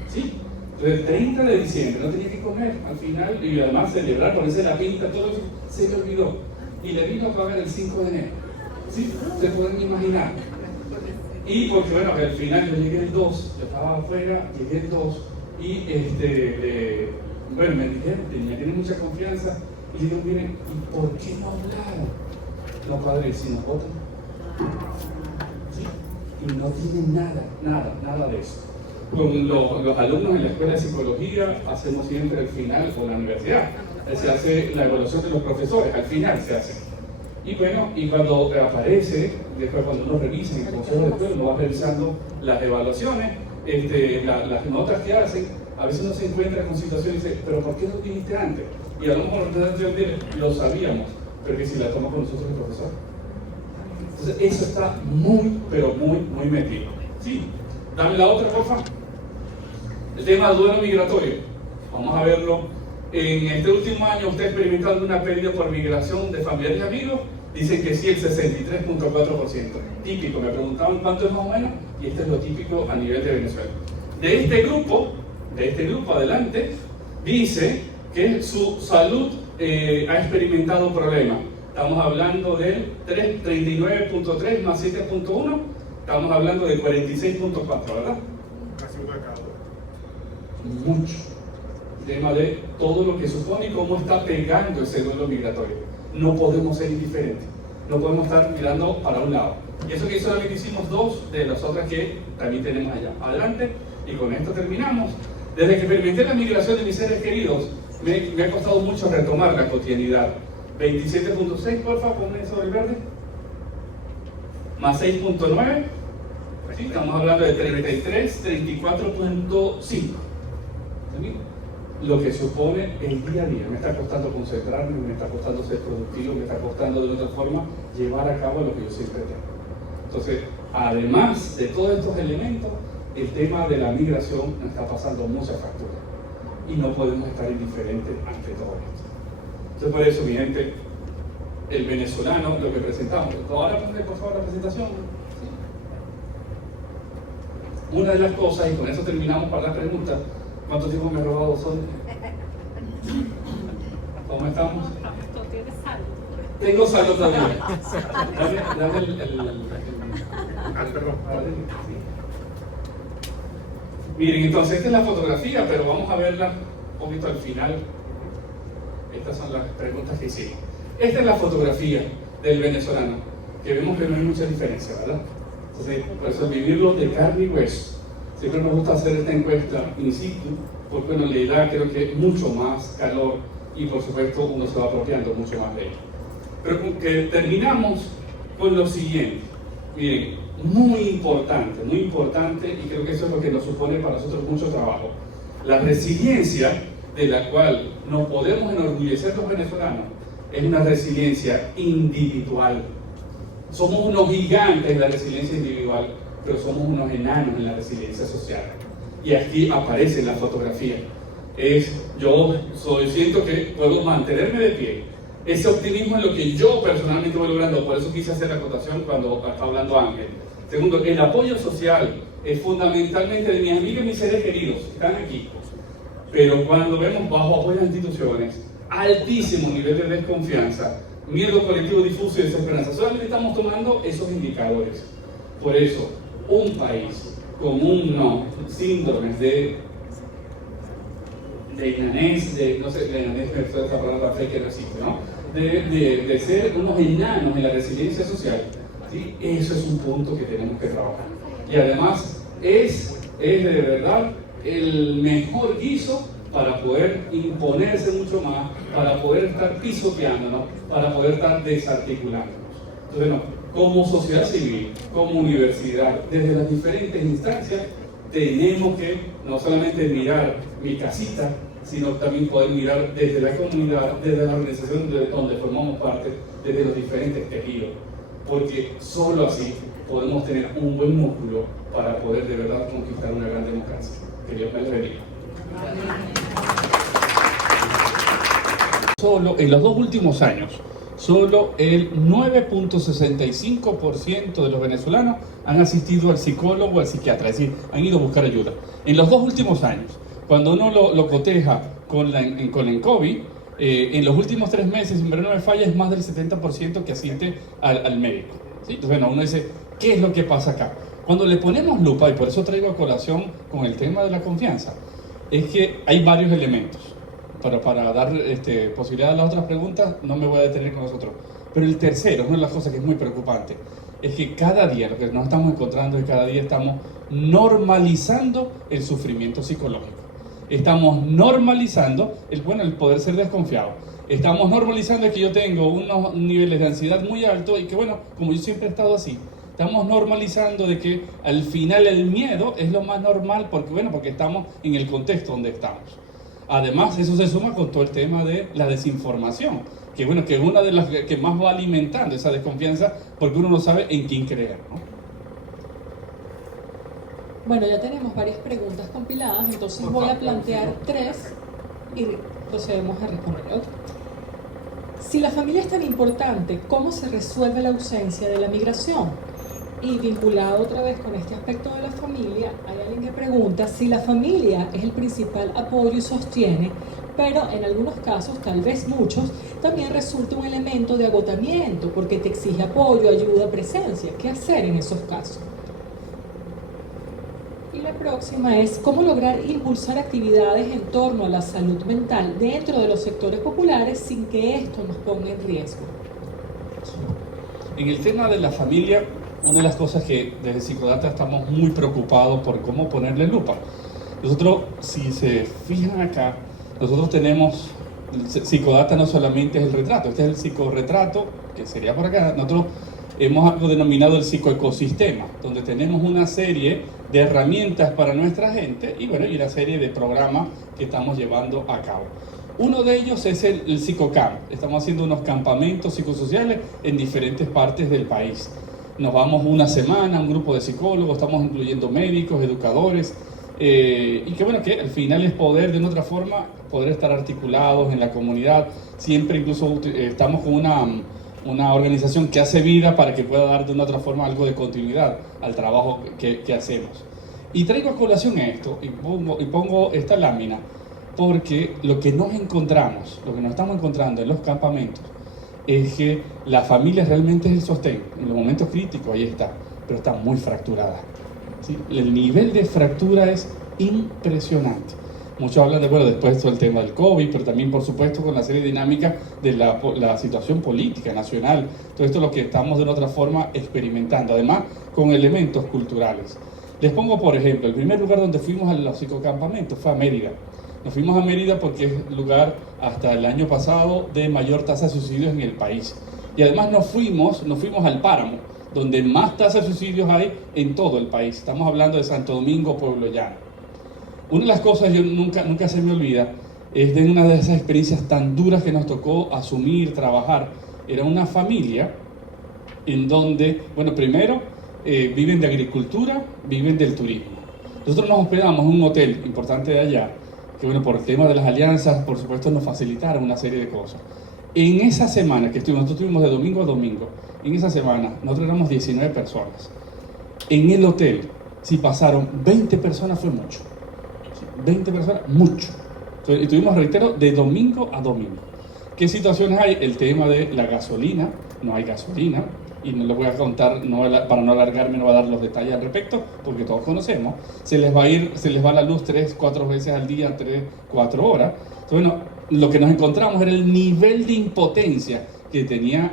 ¿Sí? Entonces, el 30 de diciembre no tenía que comer al final y además celebrar, ponerse la pinta, todo eso, se le olvidó. Y le vino a pagar el 5 de enero. ¿Sí? Se pueden imaginar. Y porque, bueno, al final yo llegué el 2, yo estaba afuera, llegué el 2 y bueno, me dijeron, tiene mucha confianza. Y digo, miren, ¿y por qué no hablaron? No, padre, si nos votan. ¿Sí? Y no tienen nada de eso. Con los alumnos en la escuela de psicología hacemos siempre al final, con la universidad, se hace la evaluación de los profesores, al final se hace. Y bueno, y cuando aparece, después cuando uno revisa en el consejo de escuela, uno va revisando las evaluaciones, las notas que hacen, a veces uno se encuentra con situaciones y dice, pero ¿por qué no viniste antes? Y a lo mejor lo sabíamos, pero que si la toma con nosotros el profesor. Entonces eso está muy, pero muy metido. Sí, dame la otra, por favor. El tema del duelo migratorio. Vamos a verlo. En este último año, usted experimentando una pérdida por migración de familiares y amigos, dicen que sí, el 63.4%. Típico, me preguntaban cuánto es más o menos, y este es lo típico a nivel de Venezuela. De este grupo adelante, dice que su salud ha experimentado problemas. Estamos hablando del 39.3 más 7.1, estamos hablando de 46.4, ¿verdad? Casi una cada uno. Mucho. Tema de todo lo que supone y cómo está pegando ese duelo migratorio. No podemos ser indiferentes, no podemos estar mirando para un lado. Y eso que solamente hicimos 2 de las otras que también tenemos allá. Adelante, y con esto terminamos. Desde que experimenté la migración de mis seres queridos, me ha costado mucho retomar la cotidianidad. 27.6, por favor, ponme sobre el verde. Más 6.9. ¿Sí? Estamos hablando de 33, 34.5. Lo que supone el día a día. Me está costando concentrarme, me está costando ser productivo, me está costando de otra forma llevar a cabo lo que yo siempre tengo. Entonces, además de todos estos elementos, el tema de la migración nos está pasando muchas facturas y no podemos estar indiferentes ante todo esto. Entonces, por eso, mi gente, el venezolano, lo que presentamos. Ahora, por favor, la presentación. ¿Sí? Una de las cosas, y con eso terminamos para las preguntas. ¿Cuánto tiempo me he robado Sol? ¿Cómo estamos? ¿Tienes saldo? Tengo saldo también. Dame Perdón. sí. Miren, entonces esta es la fotografía, pero vamos a verla un poquito al final. Estas son las preguntas que hicimos. Esta es la fotografía del venezolano, que vemos que no hay mucha diferencia, ¿verdad? Entonces, por eso vivirlo de carne y hueso. Siempre nos gusta hacer esta encuesta in situ, porque bueno, le da creo que mucho más calor y por supuesto uno se va apropiando mucho más de ello. Pero que terminamos con lo siguiente. Miren, muy importante, y creo que eso es lo que nos supone para nosotros mucho trabajo. La resiliencia de la cual nos podemos enorgullecer los venezolanos es una resiliencia individual. Somos unos gigantes en la resiliencia individual, pero somos unos enanos en la resiliencia social. Y aquí aparece en la fotografía. Siento que puedo mantenerme de pie. Ese optimismo es lo que yo personalmente voy logrando, por eso quise hacer la acotación cuando está hablando Ángel. Segundo, el apoyo social es fundamentalmente de mis amigos y mis seres queridos, que están aquí. Pero cuando vemos bajo apoyo a instituciones, altísimo nivel de desconfianza, miedo colectivo difuso y desesperanza, solamente estamos tomando esos indicadores. Por eso, un país con síndromes de inanés, no sé, de inanés, esa palabra fake que no existe, ¿no? De ser unos enanos en la resiliencia social, ¿sí? Eso es un punto que tenemos que trabajar. Y además es de verdad el mejor guiso para poder imponerse mucho más, para poder estar pisoteándonos, para poder estar desarticulándonos. Entonces, como sociedad civil, como universidad, desde las diferentes instancias, tenemos que no solamente mirar mi casita, sino también poder mirar desde la comunidad, desde la organización donde formamos parte, desde los diferentes tejidos, porque solo así podemos tener un buen músculo para poder de verdad conquistar una gran democracia. Que Dios me lo bendiga. Solo en los 2 últimos años, solo el 9.65% de los venezolanos han asistido al psicólogo o al psiquiatra, es decir, han ido a buscar ayuda. En los 2 últimos años, cuando uno lo coteja con el COVID, en los últimos 3 meses, en verano no me falla, es más del 70% que asiste al médico. ¿Sí? Entonces, bueno, uno dice, ¿qué es lo que pasa acá? Cuando le ponemos lupa, y por eso traigo a colación con el tema de la confianza, es que hay varios elementos. Para dar posibilidad a las otras preguntas, no me voy a detener con nosotros. Pero el tercero, una de las cosas que es muy preocupante, es que cada día, lo que nos estamos encontrando es que cada día estamos normalizando el sufrimiento psicológico. Estamos normalizando el poder ser desconfiado. Estamos normalizando que yo tengo unos niveles de ansiedad muy altos y que, como yo siempre he estado así, estamos normalizando de que al final el miedo es lo más normal porque estamos en el contexto donde estamos. Además, eso se suma con todo el tema de la desinformación, que es una de las que más va alimentando esa desconfianza porque uno no sabe en quién creer, ¿no? Bueno, ya tenemos varias preguntas compiladas, entonces voy a plantear 3 y procedemos a responder. ¿Okay? Si la familia es tan importante, ¿cómo se resuelve la ausencia de la migración? Y vinculado otra vez con este aspecto de la familia, hay alguien que pregunta si la familia es el principal apoyo y sostiene, pero en algunos casos, tal vez muchos, también resulta un elemento de agotamiento porque te exige apoyo, ayuda, presencia. ¿Qué hacer en esos casos? Y la próxima es cómo lograr impulsar actividades en torno a la salud mental dentro de los sectores populares sin que esto nos ponga en riesgo. En el tema de la familia, una de las cosas que desde Psicodata estamos muy preocupados por cómo ponerle lupa. Nosotros, si se fijan acá, nosotros tenemos, Psicodata no solamente es el retrato, este es el psicorretrato, que sería por acá. Nosotros hemos algo denominado el psicoecosistema, donde tenemos una serie de herramientas para nuestra gente y una serie de programas que estamos llevando a cabo. Uno de ellos es el psicocamp. Estamos haciendo unos campamentos psicosociales en diferentes partes del país. Nos vamos una semana, un grupo de psicólogos, estamos incluyendo médicos, educadores, y que al final es poder, de una otra forma, poder estar articulados en la comunidad. Siempre incluso estamos con una organización que hace vida para que pueda dar de una otra forma algo de continuidad al trabajo que hacemos. Y traigo a colación esto y pongo esta lámina porque lo que nos estamos encontrando en los campamentos es que la familia realmente es el sostén. En los momentos críticos ahí está, pero está muy fracturada. ¿Sí? El nivel de fractura es impresionante. Muchos hablan después del tema del COVID, pero también, por supuesto, con la serie dinámica de la situación política nacional. Todo esto es lo que estamos de una otra forma experimentando, además con elementos culturales. Les pongo, por ejemplo, el primer lugar donde fuimos a los psicocampamentos fue a Mérida. Nos fuimos a Mérida porque es el lugar hasta el año pasado de mayor tasa de suicidios en el país. Y además nos fuimos al páramo. donde más tasas de suicidios hay en todo el país. Estamos hablando de Santo Domingo, Pueblo Llano. Una de las cosas que nunca se me olvida es de una de esas experiencias tan duras que nos tocó asumir, trabajar. Era una familia en donde, bueno, primero viven de agricultura, viven del turismo. Nosotros nos hospedamos en un hotel importante de allá, que bueno, por el tema de las alianzas, por supuesto, nos facilitaron una serie de cosas. En esa semana que nosotros estuvimos de domingo a domingo, en esa semana nosotros éramos 19 personas. En el hotel, si pasaron 20 personas fue mucho. 20 personas, mucho. Entonces, estuvimos, reitero, de domingo a domingo. ¿Qué situaciones hay? El tema de la gasolina, no hay gasolina, y no les voy a contar, para no alargarme, no voy a dar los detalles al respecto, porque todos conocemos. Se les va la luz 3-4 veces al día, 3-4 horas. Entonces, bueno, lo que nos encontramos era el nivel de impotencia que tenían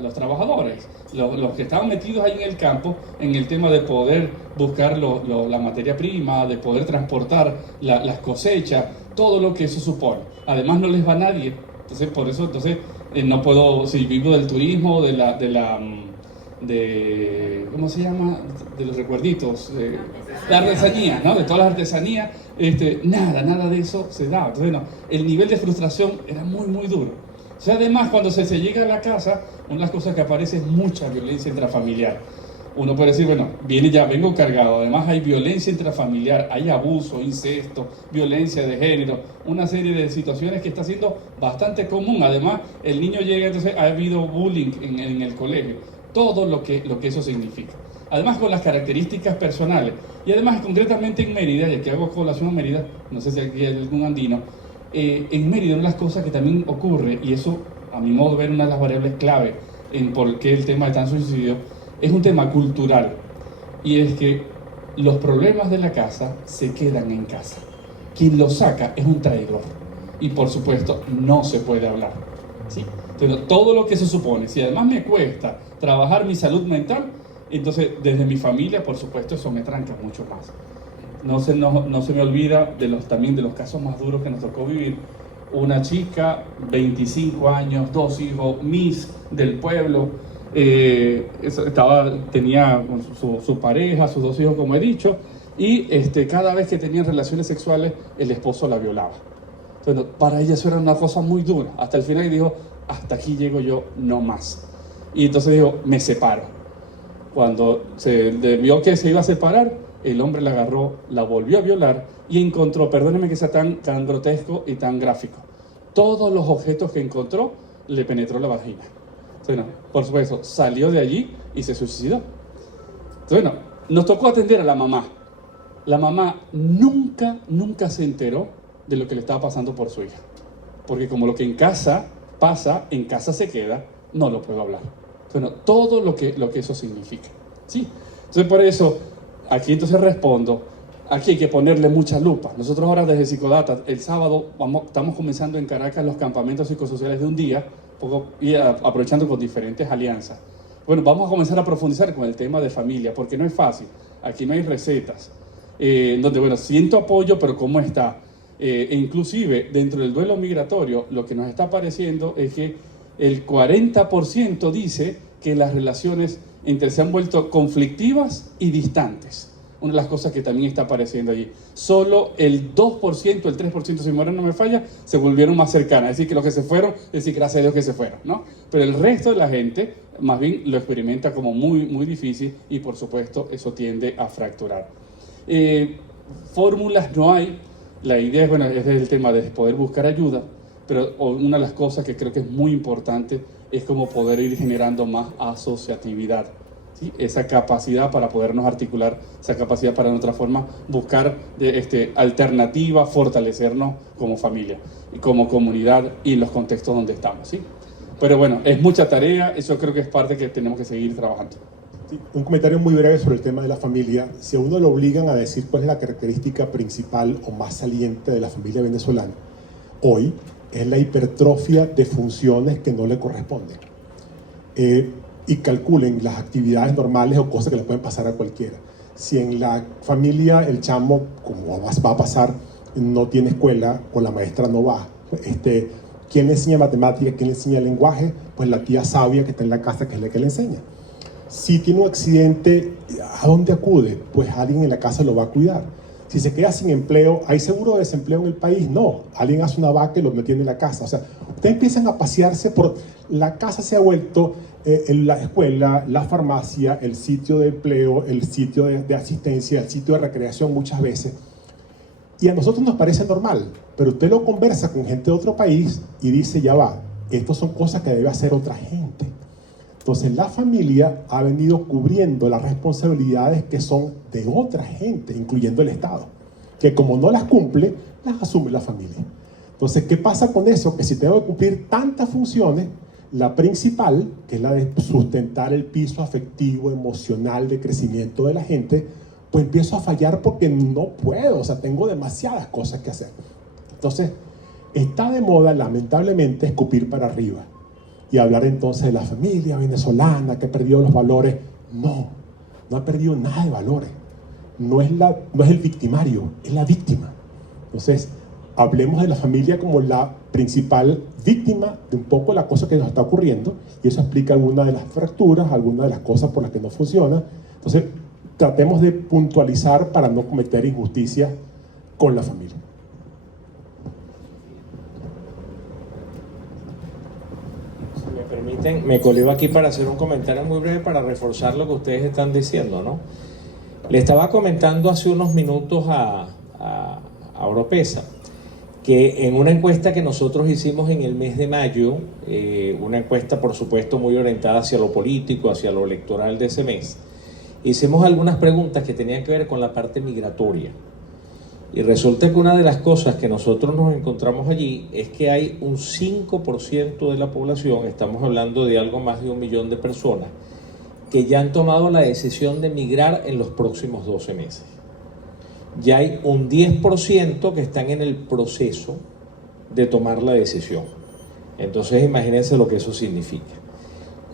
los trabajadores, los que estaban metidos ahí en el campo, en el tema de poder buscar la materia prima, de poder transportar las cosechas, todo lo que eso supone. Además no les va a nadie, entonces por eso no puedo, si vivo del turismo, ¿cómo se llama? De los recuerditos, la artesanía, ¿no? De todas las artesanías, nada de eso se daba. Entonces, no, el nivel de frustración era muy, muy duro. O sea, además, cuando se llega a la casa, una de las cosas que aparece es mucha violencia intrafamiliar. Uno puede decir, bueno, vengo cargado. Además, hay violencia intrafamiliar, hay abuso, incesto, violencia de género, una serie de situaciones que está siendo bastante común. Además, el niño llega, entonces ha habido bullying en el colegio. Todo lo que eso significa. Además, con las características personales. Y además, concretamente en Mérida, y aquí hago colación a Mérida, no sé si aquí hay algún andino, en Mérida una de las cosas que también ocurre, y eso a mi modo de ver una de las variables clave en por qué el tema de tan suicidio, es un tema cultural, y es que los problemas de la casa se quedan en casa. Quien los saca es un traidor, y por supuesto no se puede hablar, ¿sí? Entonces, todo lo que se supone, si además me cuesta trabajar mi salud mental, entonces desde mi familia, por supuesto, eso me tranca mucho más. No se me olvida también de los casos más duros que nos tocó vivir. Una chica, 25 años, 2 hijos, Miss del pueblo, tenía su pareja, sus 2 hijos, como he dicho, y cada vez que tenían relaciones sexuales, el esposo la violaba. Entonces, para ella eso era una cosa muy dura. Hasta el final dijo, hasta aquí llego yo, no más. Y entonces dijo, me separo. Cuando se vio que se iba a separar, el hombre la agarró, la volvió a violar y encontró, perdónenme que sea tan grotesco y tan gráfico, todos los objetos que encontró le penetró la vagina. Entonces, no, por supuesto, salió de allí y se suicidó. Entonces, bueno, nos tocó atender a la mamá. La mamá nunca se enteró de lo que le estaba pasando por su hija. Porque como lo que en casa pasa, en casa se queda, no lo puedo hablar. Bueno, todo lo que eso significa, ¿sí? Entonces, por eso, aquí entonces respondo, aquí hay que ponerle mucha lupa. Nosotros ahora desde Psicodata, el sábado, estamos comenzando en Caracas los campamentos psicosociales de un día, y aprovechando con diferentes alianzas. Bueno, vamos a comenzar a profundizar con el tema de familia, porque no es fácil, aquí no hay recetas, donde, bueno, siento apoyo, pero ¿cómo está? E inclusive, dentro del duelo migratorio, lo que nos está apareciendo es que el 40% dice que las relaciones se han vuelto conflictivas y distantes. Una de las cosas que también está apareciendo allí. Solo el 2%, el 3%, si mi memoria no me falla, se volvieron más cercanas. Es decir, que los que se fueron, es decir, gracias a Dios que se fueron, ¿no? Pero el resto de la gente, más bien, lo experimenta como muy, muy difícil y, por supuesto, eso tiende a fracturar. Fórmulas no hay. La idea es el tema de poder buscar ayuda. Pero una de las cosas que creo que es muy importante es como poder ir generando más asociatividad, ¿sí? Esa capacidad para podernos articular, esa capacidad para de otra forma buscar alternativas, fortalecernos como familia y como comunidad y en los contextos donde estamos, ¿sí? Pero bueno, es mucha tarea, eso creo que es parte que tenemos que seguir trabajando. Sí, un comentario muy breve sobre el tema de la familia. Si a uno lo obligan a decir cuál es la característica principal o más saliente de la familia venezolana hoy, es la hipertrofia de funciones que no le corresponden. Y calculen las actividades normales o cosas que le pueden pasar a cualquiera. Si en la familia el chamo, como va a pasar, no tiene escuela o la maestra no va, ¿quién le enseña matemáticas? ¿Quién le enseña lenguaje? Pues la tía sabia que está en la casa, que es la que le enseña. Si tiene un accidente, ¿a dónde acude? Pues alguien en la casa lo va a cuidar. Si se queda sin empleo, ¿hay seguro de desempleo en el país? No, alguien hace una vaca y lo mantiene en la casa. O sea, ustedes empiezan a pasearse por... La casa se ha vuelto la escuela, la farmacia, el sitio de empleo, el sitio de asistencia, el sitio de recreación muchas veces. Y a nosotros nos parece normal, pero usted lo conversa con gente de otro país y dice, ya va, estas son cosas que debe hacer otra gente. Entonces la familia ha venido cubriendo las responsabilidades que son de otra gente, incluyendo el Estado, que como no las cumple, las asume la familia. Entonces, ¿qué pasa con eso? Que si tengo que cumplir tantas funciones, la principal, que es la de sustentar el piso afectivo, emocional, de crecimiento de la gente, pues empiezo a fallar porque no puedo, o sea, tengo demasiadas cosas que hacer. Entonces, está de moda, lamentablemente, escupir para arriba y hablar entonces de la familia venezolana que ha perdido los valores. No, no ha perdido nada de valores. No es el victimario, es la víctima. Entonces, hablemos de la familia como la principal víctima de un poco la cosa que nos está ocurriendo, y eso explica algunas de las fracturas, algunas de las cosas por las que no funciona. Entonces, tratemos de puntualizar para no cometer injusticia con la familia. Si me permiten, me coleo aquí para hacer un comentario muy breve para reforzar lo que ustedes están diciendo, ¿no? Le estaba comentando hace unos minutos a Oropesa que en una encuesta que nosotros hicimos en el mes de mayo, una encuesta por supuesto muy orientada hacia lo político, hacia lo electoral de ese mes, hicimos algunas preguntas que tenían que ver con la parte migratoria. Y resulta que una de las cosas que nosotros nos encontramos allí es que hay un 5% de la población, estamos hablando de algo más de 1 millón de personas, que ya han tomado la decisión de migrar en los próximos 12 meses. Ya hay un 10% que están en el proceso de tomar la decisión. Entonces imagínense lo que eso significa.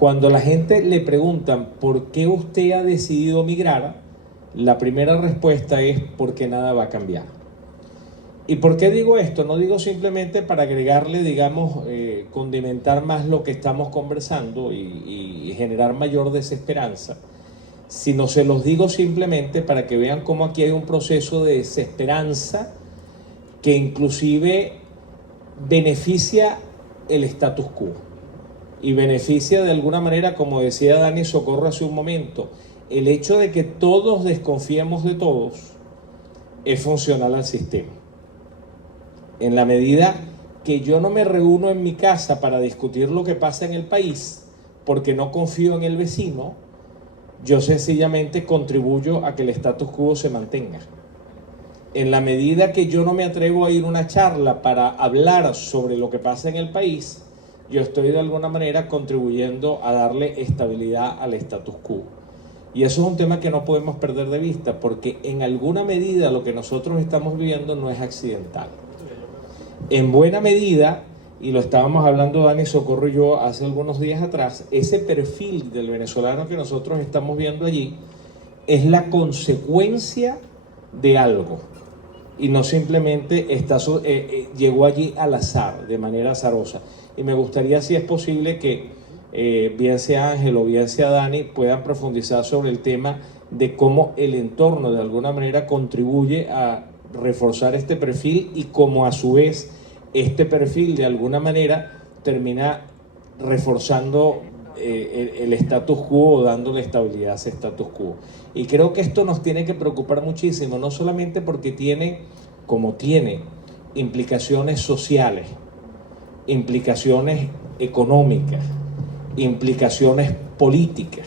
Cuando a la gente le preguntan ¿por qué usted ha decidido migrar?, la primera respuesta es porque nada va a cambiar. ¿Y por qué digo esto? No digo simplemente para agregarle, digamos, condimentar más lo que estamos conversando y generar mayor desesperanza, sino se los digo simplemente para que vean cómo aquí hay un proceso de desesperanza que inclusive beneficia el status quo y beneficia de alguna manera, como decía Dani Socorro hace un momento, el hecho de que todos desconfiemos de todos es funcional al sistema. En la medida que yo no me reúno en mi casa para discutir lo que pasa en el país porque no confío en el vecino, yo sencillamente contribuyo a que el status quo se mantenga. En la medida que yo no me atrevo a ir a una charla para hablar sobre lo que pasa en el país, yo estoy de alguna manera contribuyendo a darle estabilidad al status quo. Y eso es un tema que no podemos perder de vista, porque en alguna medida lo que nosotros estamos viviendo no es accidental. En buena medida, y lo estábamos hablando Dani Socorro y yo hace algunos días atrás, ese perfil del venezolano que nosotros estamos viendo allí es la consecuencia de algo. Y no simplemente llegó allí al azar, de manera azarosa. Y me gustaría, si es posible, que bien sea Ángel o bien sea Dani, puedan profundizar sobre el tema de cómo el entorno de alguna manera contribuye a reforzar este perfil y cómo a su vez este perfil de alguna manera termina reforzando el status quo o dándole estabilidad a ese status quo. Y creo que esto nos tiene que preocupar muchísimo, no solamente porque tiene implicaciones sociales, implicaciones económicas, implicaciones políticas,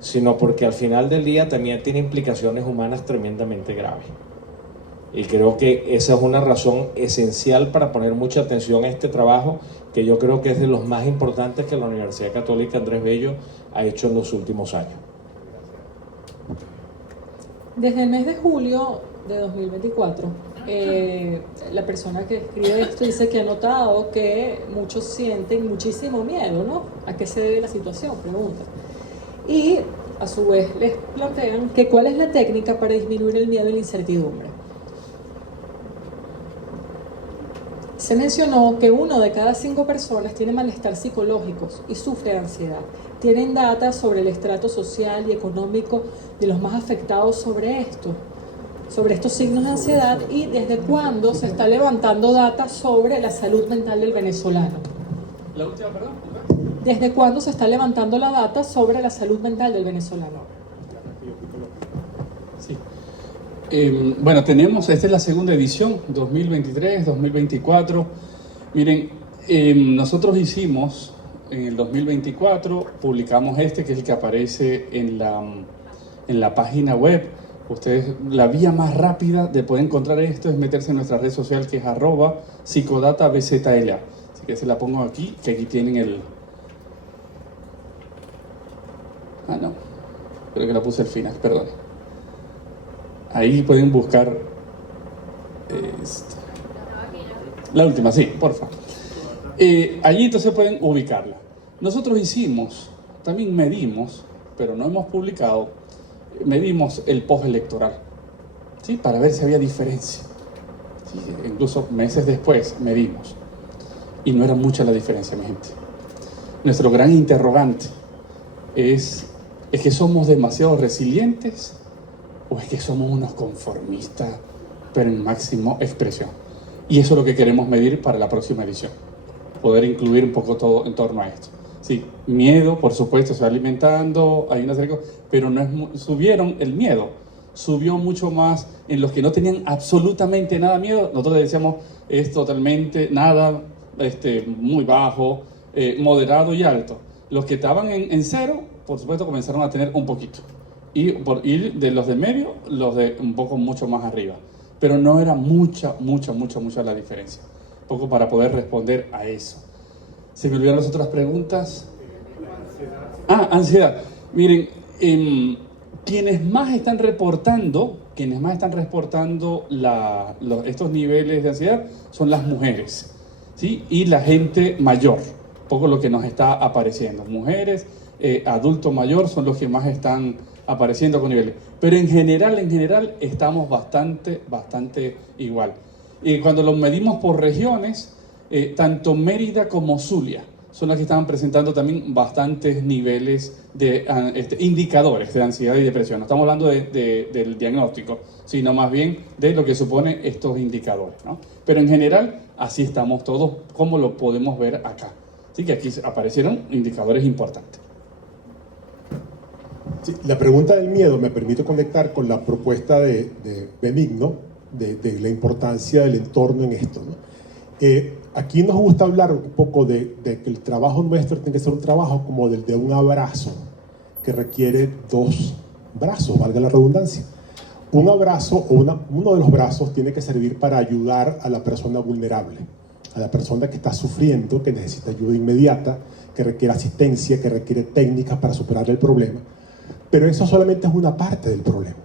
sino porque al final del día también tiene implicaciones humanas tremendamente graves. Y creo que esa es una razón esencial para poner mucha atención a este trabajo, que yo creo que es de los más importantes que la Universidad Católica Andrés Bello ha hecho en los últimos años. Desde el mes de julio de 2024, la persona que escribe esto dice que ha notado que muchos sienten muchísimo miedo, ¿no? ¿A qué se debe la situación? Pregunta. Y a su vez les plantean que cuál es la técnica para disminuir el miedo y la incertidumbre. Se mencionó que 1 de cada 5 personas tiene malestar psicológico y sufre de ansiedad. ¿Tienen data sobre el estrato social y económico de los más afectados sobre esto? Sobre estos signos de ansiedad, y desde cuándo se está levantando data sobre la salud mental del venezolano. La última, perdón. ¿Desde cuándo se está levantando la data sobre la salud mental del venezolano? Sí. Bueno, esta es la segunda edición, 2023, 2024. Miren, nosotros hicimos en el 2024, publicamos que es el que aparece en la página web. Ustedes, la vía más rápida de poder encontrar esto es meterse en nuestra red social, que es @psicodatabzla. Así que se la pongo aquí, que aquí tienen el... Ah, no, creo que la puse al final, perdón. Ahí pueden buscar la última, sí, por favor. Allí entonces pueden ubicarla. Nosotros también medimos, pero no hemos publicado, medimos el postelectoral, ¿sí? Para ver si había diferencia. ¿Sí? Incluso meses después medimos, y no era mucha la diferencia, mi gente. Nuestro gran interrogante es que somos demasiado resilientes, o es que somos unos conformistas, pero en máxima expresión. Y eso es lo que queremos medir para la próxima edición, poder incluir un poco todo en torno a esto. Sí, miedo, por supuesto, se va alimentando, hay una serie de cosas, pero subieron el miedo, subió mucho más en los que no tenían absolutamente nada miedo. Nosotros le decíamos, es totalmente nada, muy bajo, moderado y alto. Los que estaban en cero, por supuesto, comenzaron a tener un poquito. Y de los de medio, los de un poco mucho más arriba. Pero no era mucha la diferencia. Un poco para poder responder a eso. Se me olvidaron las otras preguntas. Ansiedad. Miren, quienes más están reportando estos niveles de ansiedad son las mujeres, ¿sí? Y la gente mayor, poco lo que nos está apareciendo. Mujeres, adulto mayor son los que más están apareciendo con niveles. Pero en general estamos bastante igual. Y cuando lo medimos por regiones, tanto Mérida como Zulia son las que estaban presentando también bastantes niveles de indicadores de ansiedad y depresión. No estamos hablando del diagnóstico, sino más bien de lo que supone estos indicadores, ¿no? Pero en general, así estamos todos, como lo podemos ver acá. Así que aquí aparecieron indicadores importantes. Sí, la pregunta del miedo me permite conectar con la propuesta de Benigno, de la importancia del entorno en esto, ¿no? Aquí nos gusta hablar un poco de que el trabajo nuestro tiene que ser un trabajo como del de un abrazo, que requiere dos brazos, valga la redundancia. Un abrazo o uno de los brazos tiene que servir para ayudar a la persona vulnerable, a la persona que está sufriendo, que necesita ayuda inmediata, que requiere asistencia, que requiere técnicas para superar el problema. Pero eso solamente es una parte del problema.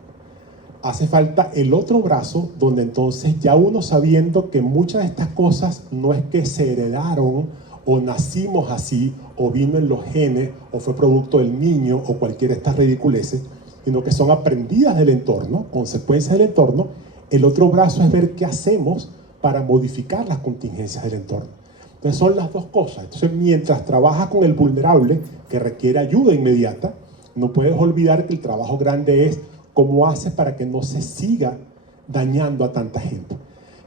Hace falta el otro brazo, donde entonces ya uno, sabiendo que muchas de estas cosas no es que se heredaron o nacimos así o vino en los genes o fue producto del niño o cualquiera de estas ridiculeces, sino que son aprendidas del entorno, consecuencias del entorno. El otro brazo es ver qué hacemos para modificar las contingencias del entorno. Entonces son las dos cosas. Entonces, mientras trabajas con el vulnerable que requiere ayuda inmediata, no puedes olvidar que el trabajo grande es cómo haces para que no se siga dañando a tanta gente.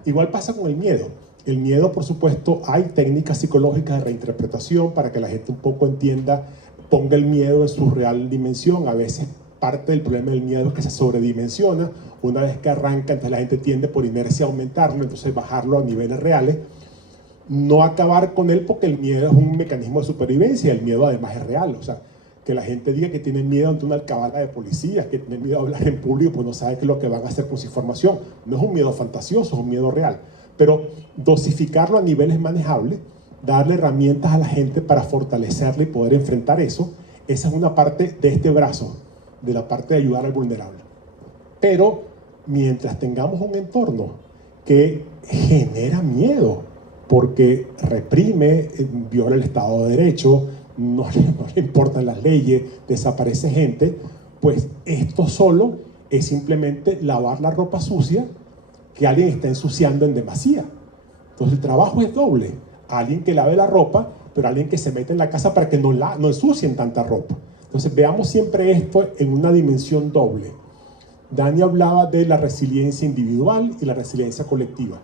Igual pasa con el miedo. El miedo, por supuesto, hay técnicas psicológicas de reinterpretación para que la gente un poco entienda, ponga el miedo en su real dimensión. A veces parte del problema del miedo es que se sobredimensiona. Una vez que arranca, entonces la gente tiende por inercia a aumentarlo, entonces bajarlo a niveles reales. No acabar con él, porque el miedo es un mecanismo de supervivencia. El miedo además es real. O sea, que la gente diga que tiene miedo ante una alcabala de policías, que tiene miedo a hablar en público, pues no sabe qué es lo que van a hacer con su información. No es un miedo fantasioso, es un miedo real. Pero dosificarlo a niveles manejables, darle herramientas a la gente para fortalecerla y poder enfrentar eso, esa es una parte de este brazo, de la parte de ayudar al vulnerable. Pero mientras tengamos un entorno que genera miedo, porque reprime, viola el Estado de Derecho, no le importan las leyes, desaparece gente, pues esto solo es simplemente lavar la ropa sucia que alguien está ensuciando en demasía. Entonces el trabajo es doble. Alguien que lave la ropa, pero alguien que se mete en la casa para que no ensucien tanta ropa. Entonces veamos siempre esto en una dimensión doble. Dani hablaba de la resiliencia individual y la resiliencia colectiva.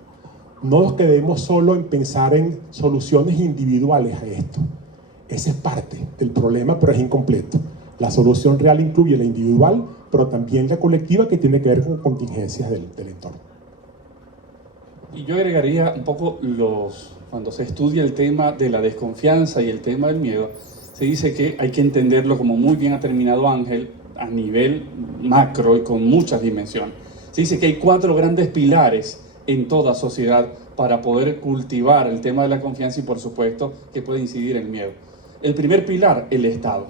No nos quedemos solo en pensar en soluciones individuales a esto. Esa es parte del problema, pero es incompleto. La solución real incluye la individual, pero también la colectiva, que tiene que ver con contingencias del entorno. Y yo agregaría un poco cuando se estudia el tema de la desconfianza y el tema del miedo, se dice que hay que entenderlo, como muy bien ha terminado Ángel, a nivel macro y con muchas dimensiones. Se dice que hay 4 grandes pilares en toda sociedad para poder cultivar el tema de la confianza y, por supuesto, que puede incidir el miedo. El primer pilar, el Estado,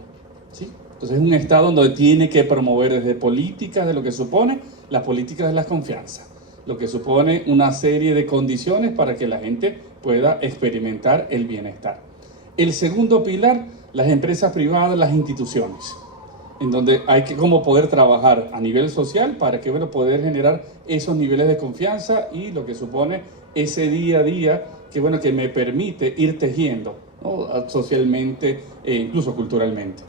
¿sí? Entonces es un Estado donde tiene que promover desde políticas de lo que supone la política de la confianza, lo que supone una serie de condiciones para que la gente pueda experimentar el bienestar. El segundo pilar, las empresas privadas, las instituciones, en donde hay que como poder trabajar a nivel social para que, bueno, poder generar esos niveles de confianza y lo que supone ese día a día que, bueno, que me permite ir tejiendo, ¿no?, socialmente e incluso culturalmente.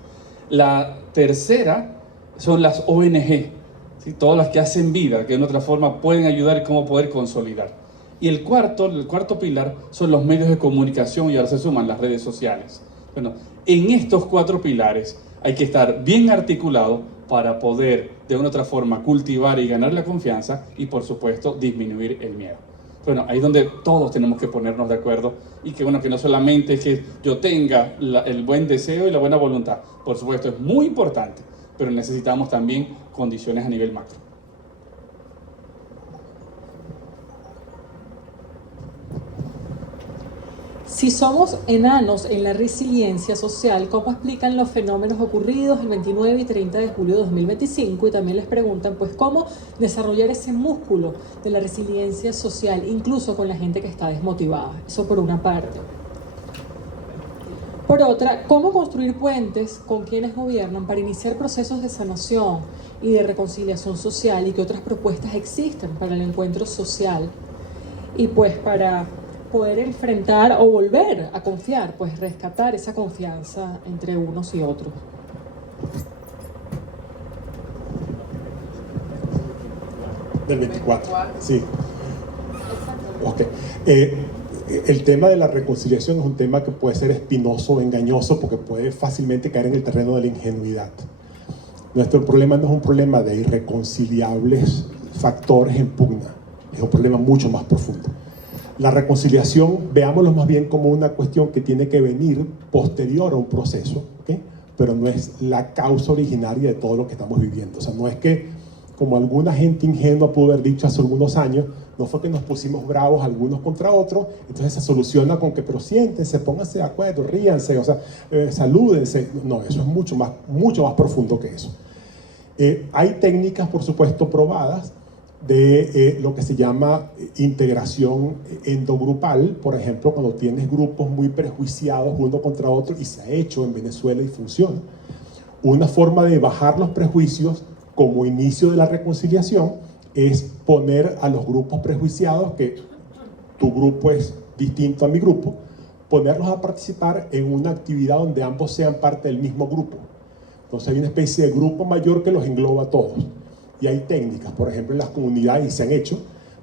La tercera son las ONG, ¿sí? Todas las que hacen vida, que de otra forma pueden ayudar cómo poder consolidar. Y el cuarto pilar son los medios de comunicación, y ahora se suman las redes sociales. Bueno, en estos 4 pilares hay que estar bien articulado para poder de una otra forma cultivar y ganar la confianza y, por supuesto, disminuir el miedo. Bueno, ahí es donde todos tenemos que ponernos de acuerdo y que, bueno, que no solamente es que yo tenga el buen deseo y la buena voluntad. Por supuesto, es muy importante, pero necesitamos también condiciones a nivel macro. Si somos enanos en la resiliencia social, ¿cómo explican los fenómenos ocurridos el 29 y 30 de julio de 2025? Y también les preguntan, pues, ¿cómo desarrollar ese músculo de la resiliencia social, incluso con la gente que está desmotivada? Eso por una parte. Por otra, ¿cómo construir puentes con quienes gobiernan para iniciar procesos de sanación y de reconciliación social, y qué otras propuestas existen para el encuentro social? Y pues para poder enfrentar o volver a confiar, pues rescatar esa confianza entre unos y otros. Del 24, sí. Ok. El tema de la reconciliación es un tema que puede ser espinoso o engañoso porque puede fácilmente caer en el terreno de la ingenuidad. Nuestro problema no es un problema de irreconciliables factores en pugna, es un problema mucho más profundo. La reconciliación, veámoslo más bien como una cuestión que tiene que venir posterior a un proceso, ¿okay? Pero no es la causa originaria de todo lo que estamos viviendo. O sea, no es que, como alguna gente ingenua pudo haber dicho hace algunos años, no fue que nos pusimos bravos algunos contra otros, entonces se soluciona con que, pero siéntense, pónganse de acuerdo, ríanse, o sea, salúdense. No, eso es mucho más profundo que eso. Hay técnicas, por supuesto, probadas de lo que se llama integración endogrupal, por ejemplo, cuando tienes grupos muy prejuiciados uno contra otro, y se ha hecho en Venezuela y funciona. Una forma de bajar los prejuicios como inicio de la reconciliación es poner a los grupos prejuiciados, que tu grupo es distinto a mi grupo, ponerlos a participar en una actividad donde ambos sean parte del mismo grupo. Entonces hay una especie de grupo mayor que los engloba a todos. Y hay técnicas, por ejemplo, en las comunidades, y se han hecho,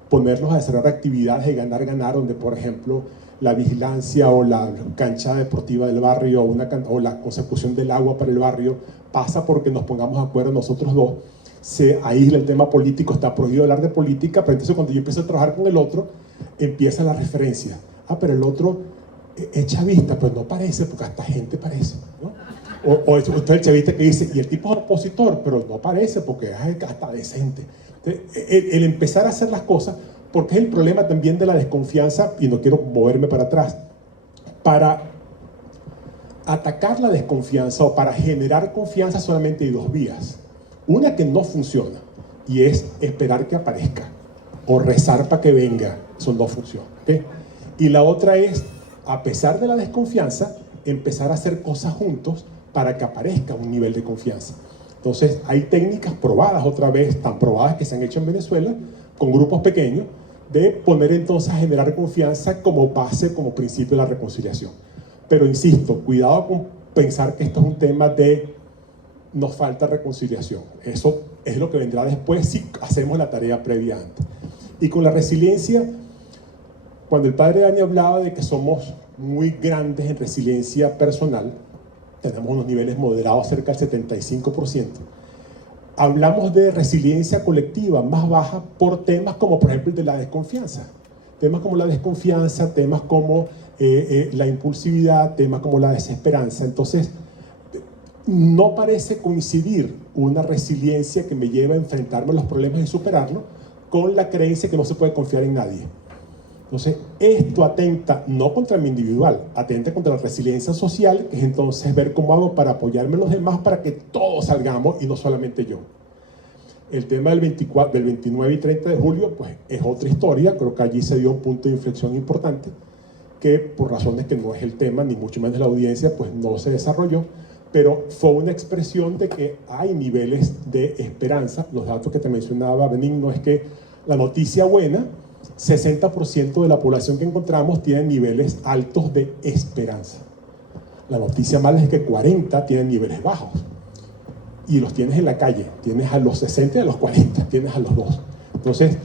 ponerlos a desarrollar actividades de ganar-ganar, donde, por ejemplo, la vigilancia o la cancha deportiva del barrio o la consecución del agua para el barrio pasa porque nos pongamos de acuerdo nosotros dos. Se aísla el tema político, está prohibido hablar de política, pero entonces cuando yo empiezo a trabajar con el otro, empieza la referencia. Ah, pero el otro es chavista, pues no parece, porque hasta gente parece, ¿no? O el chavista que dice, y el tipo es opositor, pero no parece porque es hasta decente. Entonces, el empezar a hacer las cosas, porque es el problema también de la desconfianza, y no quiero moverme para atrás, para atacar la desconfianza o para generar confianza solamente hay 2 vías. Una que no funciona, y es esperar que aparezca, o rezar para que venga. Eso no funciona, ¿okay? Y la otra es, a pesar de la desconfianza, empezar a hacer cosas juntos para que aparezca un nivel de confianza. Entonces hay técnicas probadas, otra vez, tan probadas que se han hecho en Venezuela, con grupos pequeños, de poner entonces a generar confianza como base, como principio de la reconciliación. pero insisto, cuidado con pensar que esto es un tema de nos falta reconciliación. Eso es lo que vendrá después si hacemos la tarea previa antes. Y con la resiliencia, cuando el padre Dani hablaba de que somos muy grandes en resiliencia personal, tenemos unos niveles moderados cerca del 75%, hablamos de resiliencia colectiva más baja por temas como por ejemplo el de la desconfianza. Temas como la desconfianza, temas como la impulsividad, temas como la desesperanza. Entonces, no parece coincidir una resiliencia que me lleva a enfrentarme a los problemas y superarlos con la creencia que no se puede confiar en nadie. Entonces, esto atenta no contra mi individual, atenta contra la resiliencia social, que es entonces ver cómo hago para apoyarme en los demás para que todos salgamos y no solamente yo. El tema del 29 y 30 de julio, pues es otra historia. Creo que allí se dio un punto de inflexión importante que por razones que no es el tema, ni mucho menos la audiencia, pues no se desarrolló, pero fue una expresión de que hay niveles de esperanza. Los datos que te mencionaba Benigno es que la noticia buena, 60% de la población que encontramos tiene niveles altos de esperanza. La noticia mala es que 40 tienen niveles bajos. Y los tienes en la calle, tienes a los 60 y a los 40, tienes a los dos. Entonces,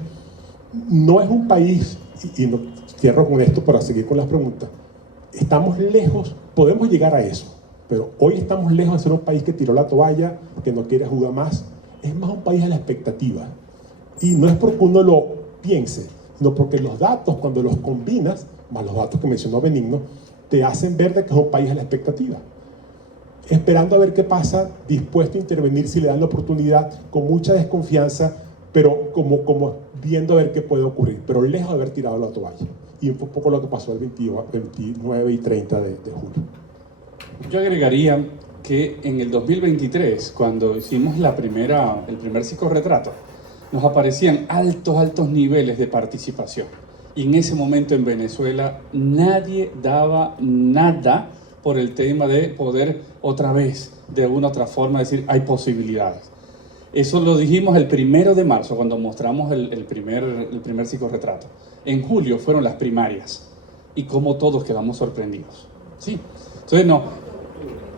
no es un país, y no, cierro con esto para seguir con las preguntas, estamos lejos, podemos llegar a eso, pero hoy estamos lejos de ser un país que tiró la toalla, que no quiere jugar más. Es más un país a la expectativa. Y no es porque uno lo piense, sino porque los datos, cuando los combinas, más los datos que mencionó Benigno, te hacen ver de que es un país a la expectativa. Esperando a ver qué pasa, dispuesto a intervenir si le dan la oportunidad, con mucha desconfianza, pero como viendo a ver qué puede ocurrir, pero lejos de haber tirado la toalla. Y un poco lo que pasó el 29 y 30 de julio. Yo agregaría que en el 2023, cuando hicimos el primer psicorretrato, nos aparecían altos niveles de participación. Y en ese momento en Venezuela nadie daba nada por el tema de poder otra vez, de una u otra forma, decir hay posibilidades. Eso lo dijimos el 1 de marzo, cuando mostramos el primer psicorretrato. En julio fueron las primarias, y como todos quedamos sorprendidos. Sí. Entonces, no,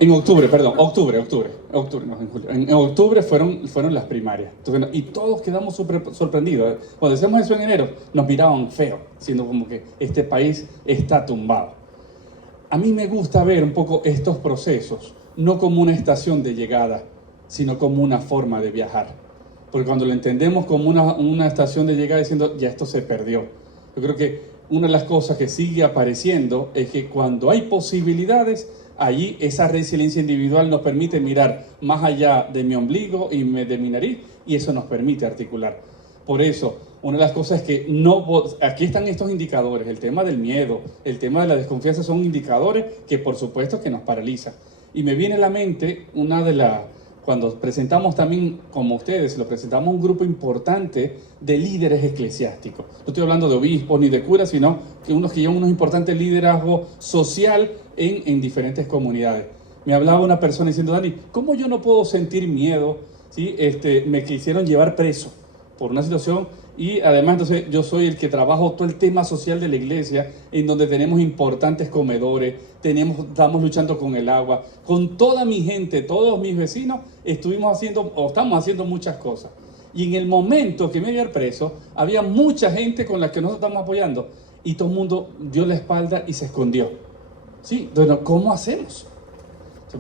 en octubre, no, en julio. En octubre fueron las primarias. Entonces, y todos quedamos súper sorprendidos. Cuando decíamos eso en enero, nos miraban feo, siendo como que este país está tumbado. A mí me gusta ver un poco estos procesos, no como una estación de llegada, sino como una forma de viajar. Porque cuando lo entendemos como una estación de llegada, diciendo, ya esto se perdió. Yo creo que una de las cosas que sigue apareciendo es que cuando hay posibilidades, allí esa resiliencia individual nos permite mirar más allá de mi ombligo y de mi nariz, y eso nos permite articular. Por eso, una de las cosas es que aquí están estos indicadores, el tema del miedo, el tema de la desconfianza son indicadores que por supuesto que nos paralizan. Y me viene a la mente cuando presentamos también, como ustedes, lo presentamos a un grupo importante de líderes eclesiásticos. No estoy hablando de obispos ni de curas, sino que unos que llevan unos importantes liderazgo social en diferentes comunidades. Me hablaba una persona diciendo, Dani, ¿cómo yo no puedo sentir miedo? ¿Sí? Me quisieron llevar preso por una situación, y además entonces yo soy el que trabajo todo el tema social de la iglesia, en donde tenemos importantes comedores, estamos luchando con el agua, con toda mi gente, todos mis vecinos, estamos haciendo muchas cosas. Y en el momento que me iba preso, había mucha gente con la que nosotros estamos apoyando, y todo el mundo dio la espalda y se escondió. ¿Sí? Entonces, ¿cómo hacemos?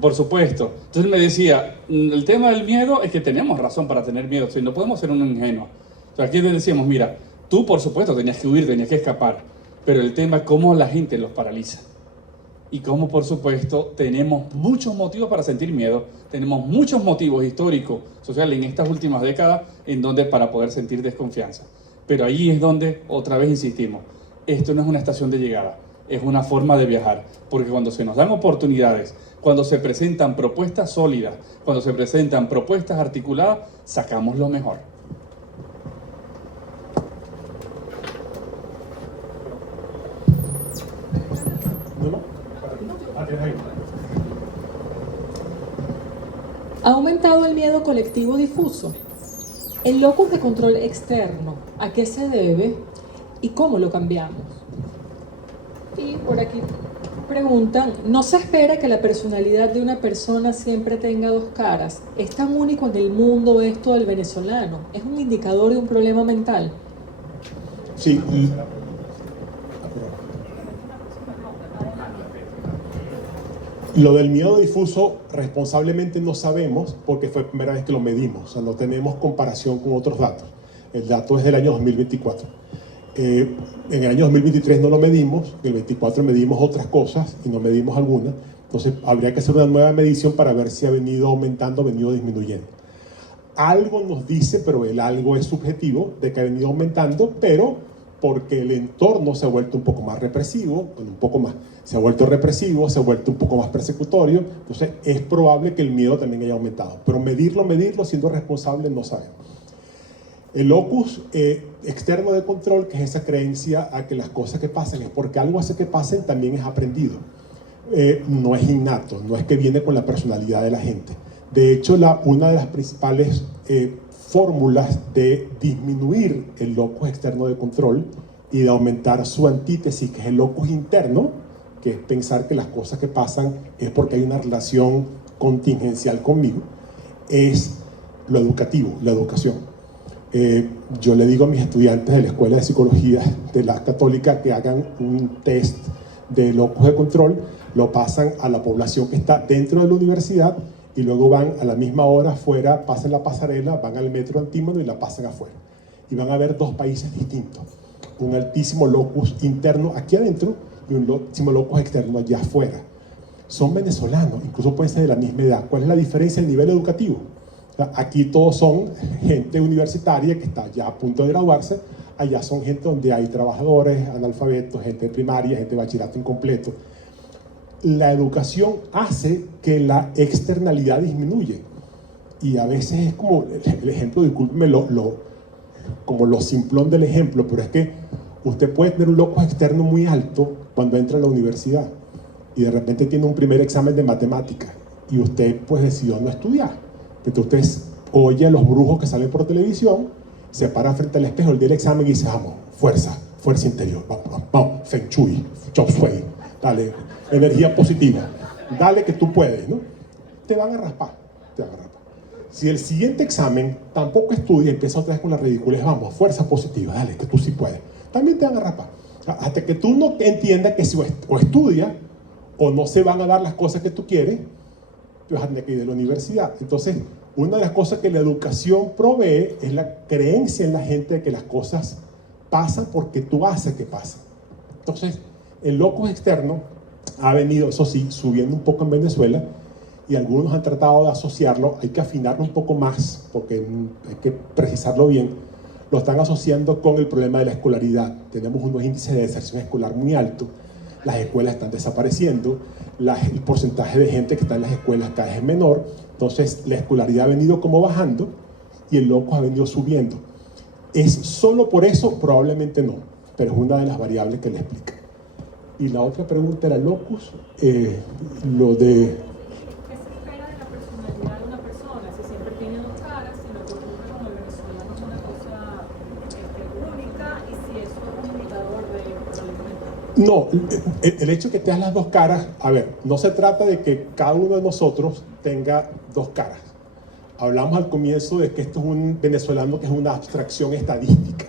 Por supuesto. Entonces me decía, el tema del miedo es que tenemos razón para tener miedo, o sea, no podemos ser un ingenuo. O sea, aquí le decíamos, mira, tú por supuesto tenías que huir, tenías que escapar, pero el tema es cómo la gente los paraliza. Y cómo por supuesto tenemos muchos motivos para sentir miedo, tenemos muchos motivos históricos, sociales en estas últimas décadas, para poder sentir desconfianza. Pero ahí es donde otra vez insistimos, esto no es una estación de llegada, es una forma de viajar, porque cuando se nos dan oportunidades, cuando se presentan propuestas sólidas, cuando se presentan propuestas articuladas, sacamos lo mejor. ¿Ha aumentado el miedo colectivo difuso? El locus de control externo, ¿a qué se debe y cómo lo cambiamos? Y por aquí Preguntan, ¿no se espera que la personalidad de una persona siempre tenga dos caras? ¿Es tan único en el mundo esto del venezolano? ¿Es un indicador de un problema mental? Sí. Lo del miedo difuso responsablemente no sabemos porque fue la primera vez que lo medimos, o sea, no tenemos comparación con otros datos. El dato es del año 2024. En el año 2023 no lo medimos, en el 2024 medimos otras cosas y no medimos algunas, entonces habría que hacer una nueva medición para ver si ha venido aumentando o venido disminuyendo. Algo nos dice, pero el algo es subjetivo, de que ha venido aumentando, pero porque el entorno se ha vuelto un poco más represivo, bueno, un poco más, se ha vuelto represivo, se ha vuelto un poco más persecutorio, entonces es probable que el miedo también haya aumentado, pero medirlo, siendo responsable, no sabemos. El locus externo de control, que es esa creencia a que las cosas que pasan es porque algo hace que pasen, también es aprendido. No es innato, no es que viene con la personalidad de la gente. De hecho, una de las principales fórmulas de disminuir el locus externo de control y de aumentar su antítesis, que es el locus interno, que es pensar que las cosas que pasan es porque hay una relación contingencial conmigo, es lo educativo, la educación. Yo le digo a mis estudiantes de la Escuela de Psicología de la Católica que hagan un test de locus de control, lo pasan a la población que está dentro de la universidad y luego van a la misma hora afuera, pasan la pasarela, van al metro Antímano y la pasan afuera. Y van a ver dos países distintos. Un altísimo locus interno aquí adentro y un altísimo locus externo allá afuera. Son venezolanos, incluso pueden ser de la misma edad. ¿Cuál es la diferencia en el nivel educativo? Aquí todos son gente universitaria que está ya a punto de graduarse, allá son gente donde hay trabajadores, analfabetos, gente de primaria, gente de bachillerato incompleto. La educación hace que la externalidad disminuye y a veces es como el ejemplo, discúlpeme como lo simplón del ejemplo, pero es que usted puede tener un locus externo muy alto cuando entra a la universidad y de repente tiene un primer examen de matemática y usted pues decidió no estudiar. Entonces usted oye a los brujos que salen por televisión, se para frente al espejo el día del examen y dice, vamos, fuerza interior, vamos, Feng Shui, Chop Suey, dale, energía positiva, dale que tú puedes, ¿no? Te van a raspar. Si el siguiente examen tampoco estudia, empieza otra vez con la ridiculez, vamos, fuerza positiva, dale, que tú sí puedes, también te van a raspar. Hasta que tú no entiendas que si o estudia o no se van a dar las cosas que tú quieres, tú vas a tener que ir de la universidad. Entonces, una de las cosas que la educación provee es la creencia en la gente de que las cosas pasan porque tú haces que pasen. Entonces, el locus externo ha venido, eso sí, subiendo un poco en Venezuela y algunos han tratado de asociarlo, hay que afinarlo un poco más porque hay que precisarlo bien, lo están asociando con el problema de la escolaridad. Tenemos unos índices de deserción escolar muy altos, las escuelas están desapareciendo, el porcentaje de gente que está en las escuelas cada vez es menor, entonces la escolaridad ha venido como bajando y el locus ha venido subiendo. ¿Es solo por eso? Probablemente no, pero es una de las variables que le explica. Y la otra pregunta era locus, lo de... ¿Qué se espera de la personalidad de una persona? Si siempre tiene dos caras, si lo que ocurre con el venezolano es una cosa única y si eso es un indicador de problema mental. No, el hecho de que te das las dos caras, a ver, no se trata de que cada uno de nosotros tenga dos caras. Hablamos al comienzo de que esto es un venezolano que es una abstracción estadística.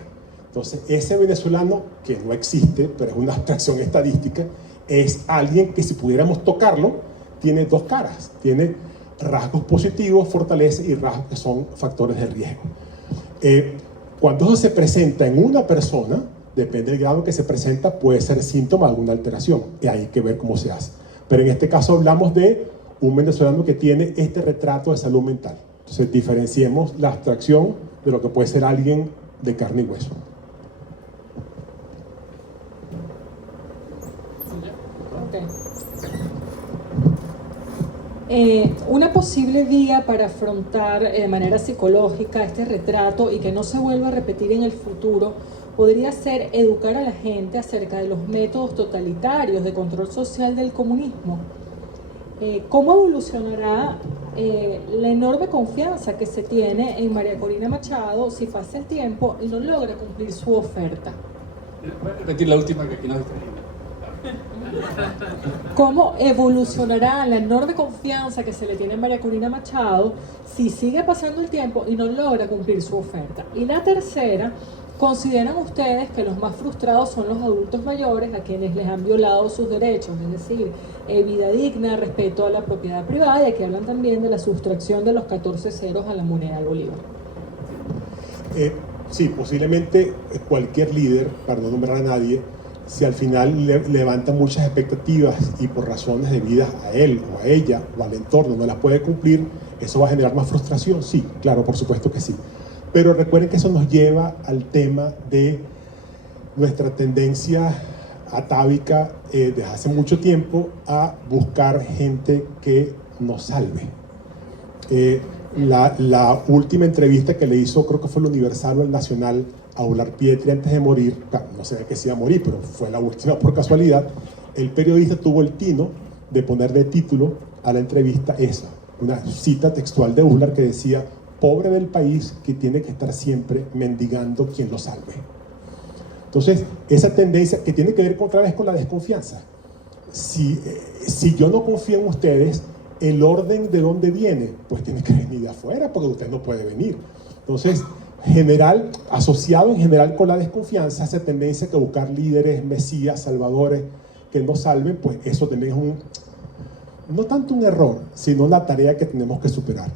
Entonces, ese venezolano, que no existe, pero es una abstracción estadística, es alguien que si pudiéramos tocarlo, tiene dos caras. Tiene rasgos positivos, fortalezas y rasgos que son factores de riesgo. Cuando eso se presenta en una persona, depende del grado que se presenta, puede ser síntoma de alguna alteración. Y hay que ver cómo se hace. Pero en este caso hablamos de un venezolano que tiene este retrato de salud mental. Entonces, diferenciemos la abstracción de lo que puede ser alguien de carne y hueso. Una posible vía para afrontar de manera psicológica este retrato y que no se vuelva a repetir en el futuro podría ser educar a la gente acerca de los métodos totalitarios de control social del comunismo. ¿Cómo evolucionará la enorme confianza que se tiene en María Corina Machado si pasa el tiempo y no logra cumplir su oferta? Voy a repetir la última que aquí nos está viendo. ¿Cómo evolucionará la enorme confianza que se le tiene a María Corina Machado si sigue pasando el tiempo y no logra cumplir su oferta? Y la tercera, ¿consideran ustedes que los más frustrados son los adultos mayores a quienes les han violado sus derechos? Es decir, vida digna, respeto a la propiedad privada, y aquí hablan también de la sustracción de los 14 ceros a la moneda de bolívar. Sí, posiblemente cualquier líder, para no nombrar a nadie, si al final levanta muchas expectativas y por razones debidas a él o a ella o al entorno no las puede cumplir, eso va a generar más frustración. Sí, claro, por supuesto que sí. Pero recuerden que eso nos lleva al tema de nuestra tendencia atávica desde hace mucho tiempo a buscar gente que nos salve. La última entrevista que le hizo, creo que fue el Universal o el Nacional, a Ular Pietri antes de morir, no sé que se iba a morir, pero fue la última por casualidad, el periodista tuvo el tino de poner de título a la entrevista esa, una cita textual de Ular que decía: pobre del país que tiene que estar siempre mendigando quien lo salve. Entonces, esa tendencia que tiene que ver otra vez con la desconfianza. Si yo no confío en ustedes, el orden de dónde viene, pues tiene que venir de afuera, porque usted no puede venir. Entonces, asociado en general con la desconfianza, esa tendencia que buscar líderes, mesías, salvadores que nos salven, pues eso también es no tanto un error, sino la tarea que tenemos que superar.